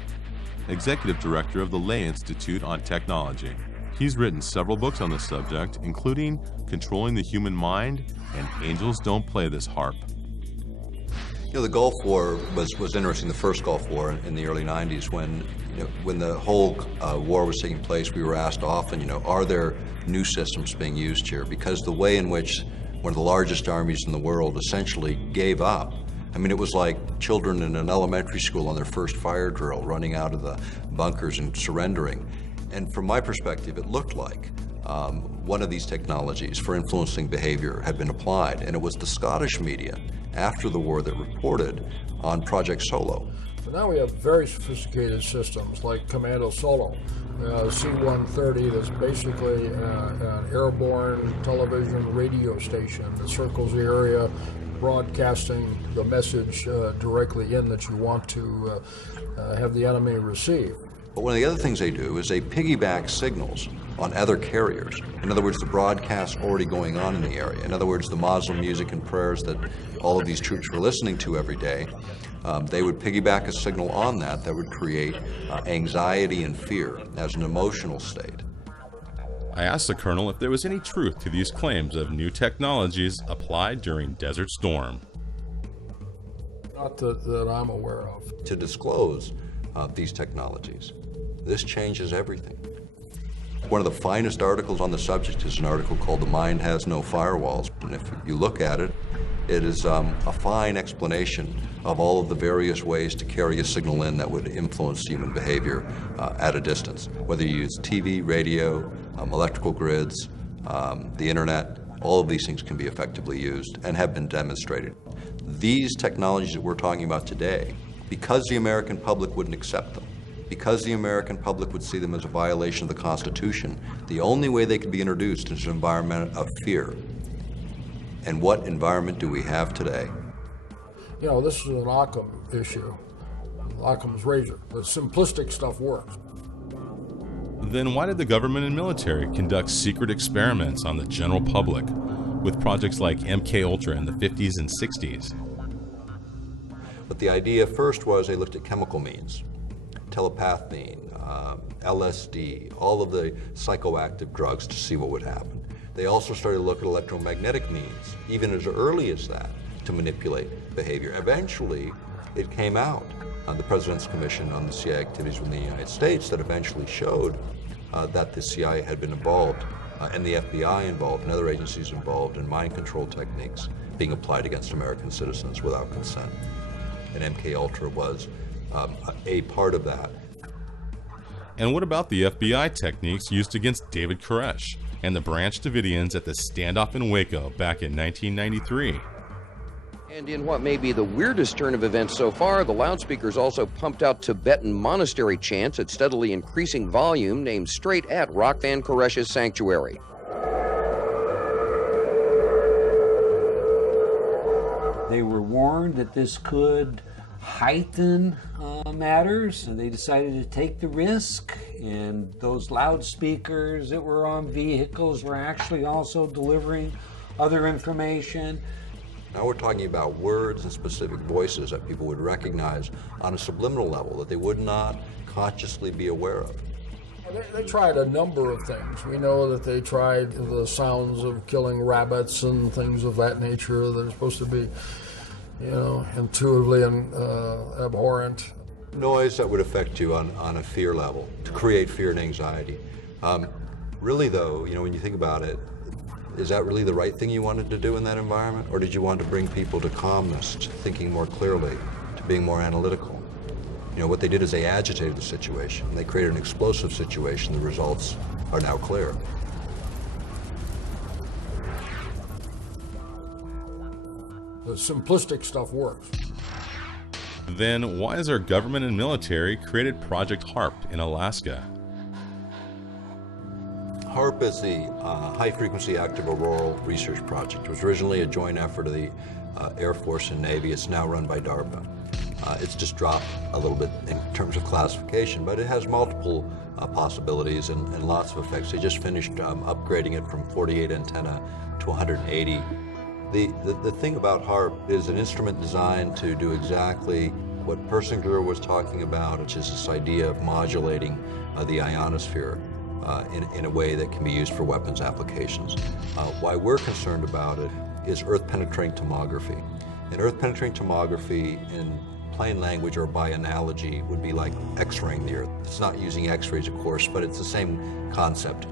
Executive Director of the Lay Institute on Technology. He's written several books on the subject, including Controlling the Human Mind and Angels Don't Play This Harp. You know, the Gulf War was interesting, the first Gulf War in the early 90s when the whole war was taking place. We were asked often, are there new systems being used here? Because the way in which one of the largest armies in the world, essentially gave up. I mean, it was like children in an elementary school on their first fire drill, running out of the bunkers and surrendering. And from my perspective, it looked like one of these technologies for influencing behavior had been applied, and it was the Scottish media after the war that reported on Project Solo. So now we have very sophisticated systems like Commando Solo, C-130, that's basically an airborne television radio station that circles the area, broadcasting the message directly in that you want to have the enemy receive. But one of the other things they do is they piggyback signals on other carriers. In other words, the broadcasts already going on in the area. In other words, the Muslim music and prayers that all of these troops were listening to every day, they would piggyback a signal on that would create anxiety and fear as an emotional state. I asked the colonel if there was any truth to these claims of new technologies applied during Desert Storm. Not that I'm aware of. To disclose these technologies, this changes everything. One of the finest articles on the subject is an article called "The Mind Has No Firewalls," and if you look at it, it is a fine explanation of all of the various ways to carry a signal in that would influence human behavior at a distance. Whether you use TV, radio, electrical grids, the internet, all of these things can be effectively used and have been demonstrated. These technologies that we're talking about today, because the American public wouldn't accept them, because the American public would see them as a violation of the Constitution, the only way they could be introduced is an environment of fear. And what environment do we have today? You know, this is an Occam issue, Occam's razor. The simplistic stuff works. Then why did the government and military conduct secret experiments on the general public with projects like MK Ultra in the 50s and 60s? But the idea first was they looked at chemical means, telepathine, LSD, all of the psychoactive drugs to see what would happen. They also started to look at electromagnetic means, even as early as that, to manipulate behavior. Eventually, it came out on the President's Commission on the CIA activities within the United States that eventually showed that the CIA had been involved and the FBI involved and other agencies involved in mind control techniques being applied against American citizens without consent. And MK Ultra was a part of that. And what about the FBI techniques used against David Koresh and the Branch Davidians at the standoff in Waco back in 1993? And in what may be the weirdest turn of events so far, the loudspeakers also pumped out Tibetan monastery chants at steadily increasing volume aimed straight at Raghvan Koresh's sanctuary. They were warned that this could heighten matters, and they decided to take the risk, and those loudspeakers that were on vehicles were actually also delivering other information. Now we're talking about words and specific voices that people would recognize on a subliminal level that they would not consciously be aware of. They tried a number of things. We know that they tried the sounds of killing rabbits and things of that nature that are supposed to be, you know, intuitively abhorrent. Noise that would affect you on a fear level, to create fear and anxiety. Really though, you know, when you think about it, is that really the right thing you wanted to do in that environment? Or did you want to bring people to calmness, to thinking more clearly, to being more analytical? You know, what they did is they agitated the situation. They created an explosive situation. The results are now clear. The simplistic stuff works. Then why has our government and military created Project HARP in Alaska? HARP is the High Frequency Active Auroral Research Project. It was originally a joint effort of the Air Force and Navy. It's now run by DARPA. It's just dropped a little bit in terms of classification, but it has multiple possibilities and lots of effects. They just finished upgrading it from 48 antenna to 180. The thing about HARP is an instrument designed to do exactly what Persinger was talking about, which is this idea of modulating the ionosphere in a way that can be used for weapons applications. Why we're concerned about it is earth-penetrating tomography. And earth-penetrating tomography, in plain language or by analogy, would be like X-raying the Earth. It's not using X-rays, of course, but it's the same concept.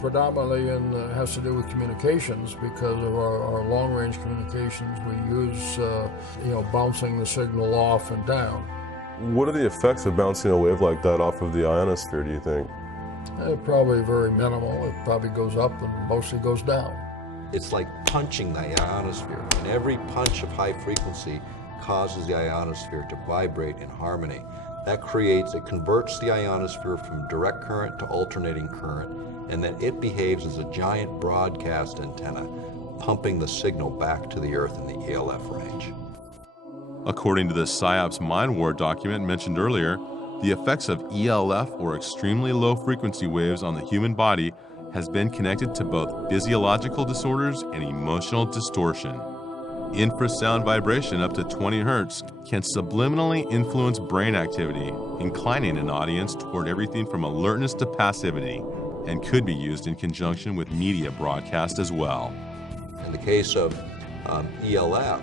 predominantly has to do with communications because of our long-range communications. We use, bouncing the signal off and down. What are the effects of bouncing a wave like that off of the ionosphere, do you think? Probably very minimal. It probably goes up and mostly goes down. It's like punching the ionosphere, and every punch of high frequency causes the ionosphere to vibrate in harmony. That converts the ionosphere from direct current to alternating current, and then it behaves as a giant broadcast antenna, pumping the signal back to the Earth in the ELF range. According to the PSYOPs Mind War document mentioned earlier, the effects of ELF, or extremely low frequency waves, on the human body has been connected to both physiological disorders and emotional distortion. Infrasound vibration up to 20 Hertz can subliminally influence brain activity, inclining an audience toward everything from alertness to passivity, and could be used in conjunction with media broadcast as well. In the case of ELF,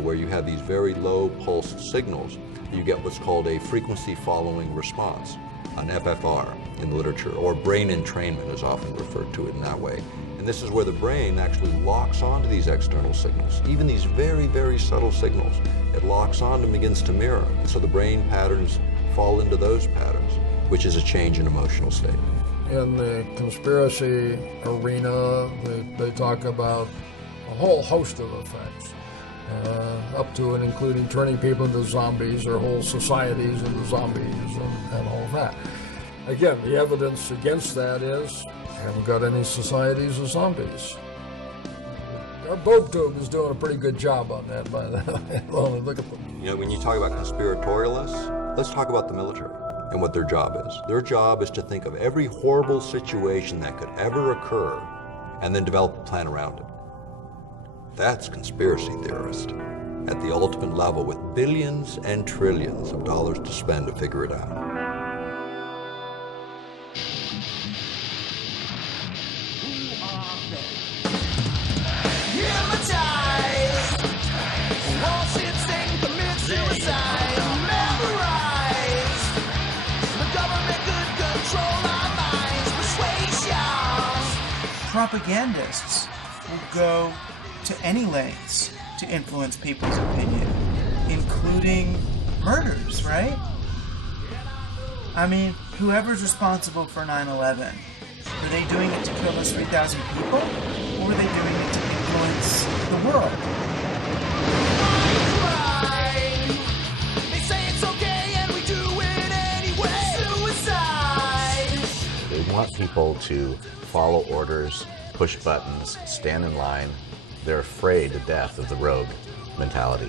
where you have these very low pulsed signals, you get what's called a frequency following response, an FFR in the literature, or brain entrainment is often referred to it in that way. And this is where the brain actually locks onto these external signals, even these very, very subtle signals. It locks on and begins to mirror. So the brain patterns fall into those patterns, which is a change in emotional state. In the conspiracy arena, they talk about a whole host of effects. Up to and including turning people into zombies or whole societies into zombies and all that. Again, the evidence against that is we haven't got any societies of zombies. Our BobeTube is doing a pretty good job on that, by the way. Look at them. You know, when you talk about conspiratorialists, let's talk about the military and what their job is. Their job is to think of every horrible situation that could ever occur and then develop a plan around it. That's conspiracy theorist at the ultimate level, with billions and trillions of dollars to spend to figure it out. Propagandists will go to any lengths to influence people's opinion, including murders, right? I mean, whoever's responsible for 9/11, were they doing it to kill those 3,000 people, or were they doing it to influence the world? They say it's okay and we do it anyway. Suicide. They want people to follow orders, push buttons, stand in line. They're afraid to death of the rogue mentality.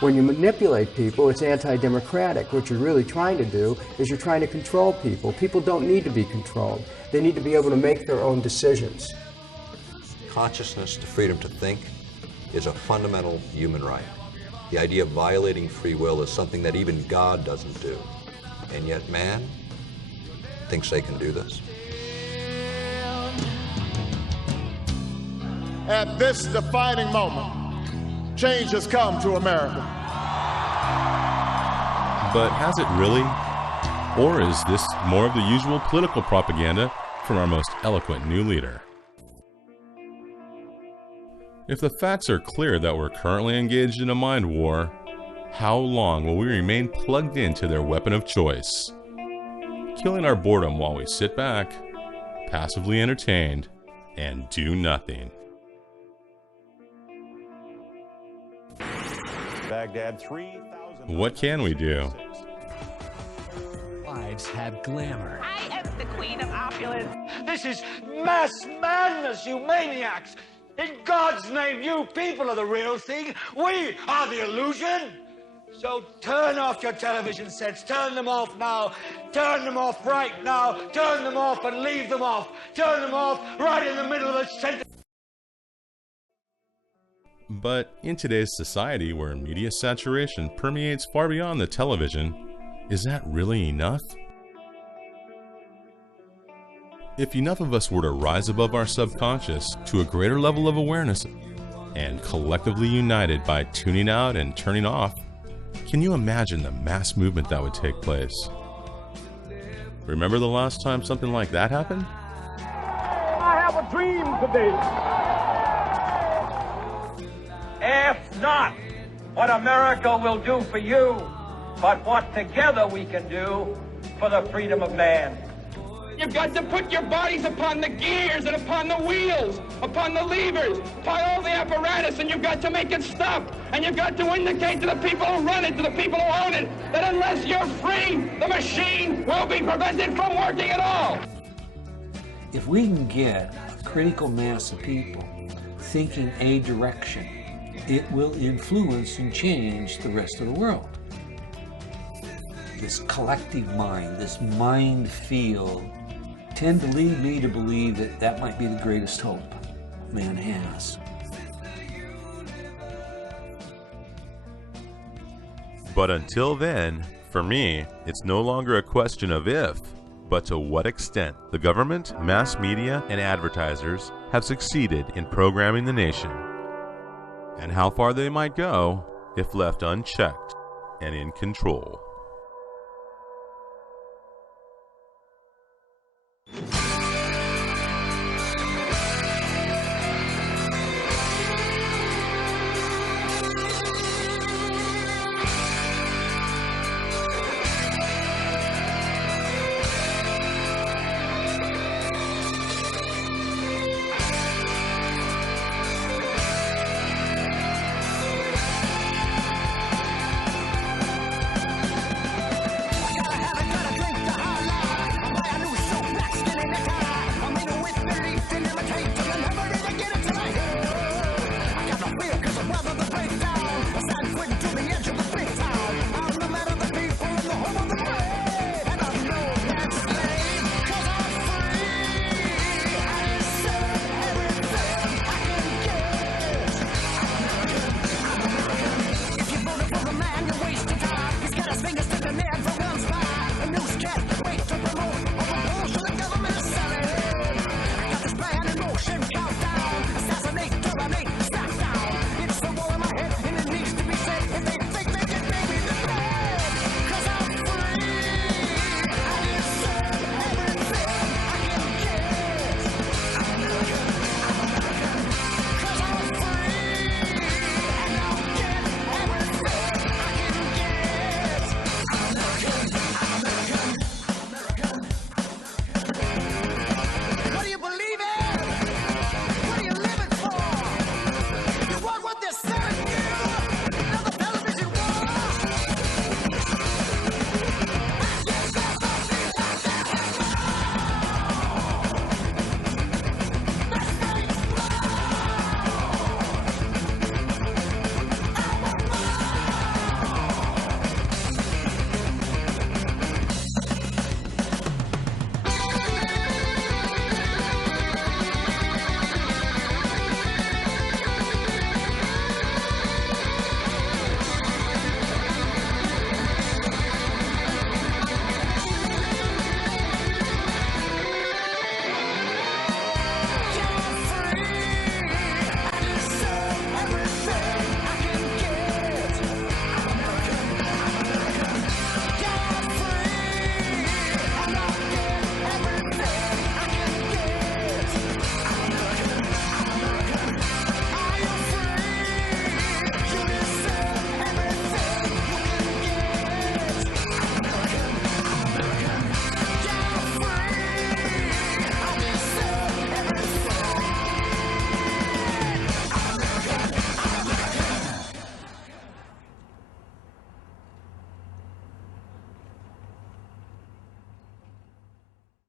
When you manipulate people, it's anti-democratic. What you're really trying to do is you're trying to control people. People don't need to be controlled. They need to be able to make their own decisions. Consciousness, the freedom to think, is a fundamental human right. The idea of violating free will is something that even God doesn't do. And yet man thinks they can do this. At this defining moment, change has come to America. But has it really? Or is this more of the usual political propaganda from our most eloquent new leader? If the facts are clear that we're currently engaged in a mind war, how long will we remain plugged into their weapon of choice? Killing our boredom while we sit back, passively entertained, and do nothing. Baghdad, 3,000. What can we do? Lives have glamour. I am the queen of opulence. This is mass madness, you maniacs! In God's name, you people are the real thing. We are the illusion. So turn off your television sets. Turn them off now. Turn them off right now. Turn them off and leave them off. Turn them off right in the middle of the sentence. But in today's society, where media saturation permeates far beyond the television, is that really enough? If enough of us were to rise above our subconscious to a greater level of awareness and collectively united by tuning out and turning off, Can you imagine the mass movement that would take place? Remember the last time something like that happened? I have a dream today. Ask not what America will do for you, but what together we can do for the freedom of man. You've got to put your bodies upon the gears and upon the wheels, upon the levers, upon all the apparatus, and you've got to make it stop. And you've got to indicate to the people who run it, to the people who own it, that unless you're free, the machine will be prevented from working at all. If we can get a critical mass of people thinking a direction, it will influence and change the rest of the world. This collective mind, this mind field, tend to lead me to believe that that might be the greatest hope man has. But until then, for me, it's no longer a question of if, but to what extent the government, mass media, and advertisers have succeeded in programming the nation, and how far they might go if left unchecked and in control.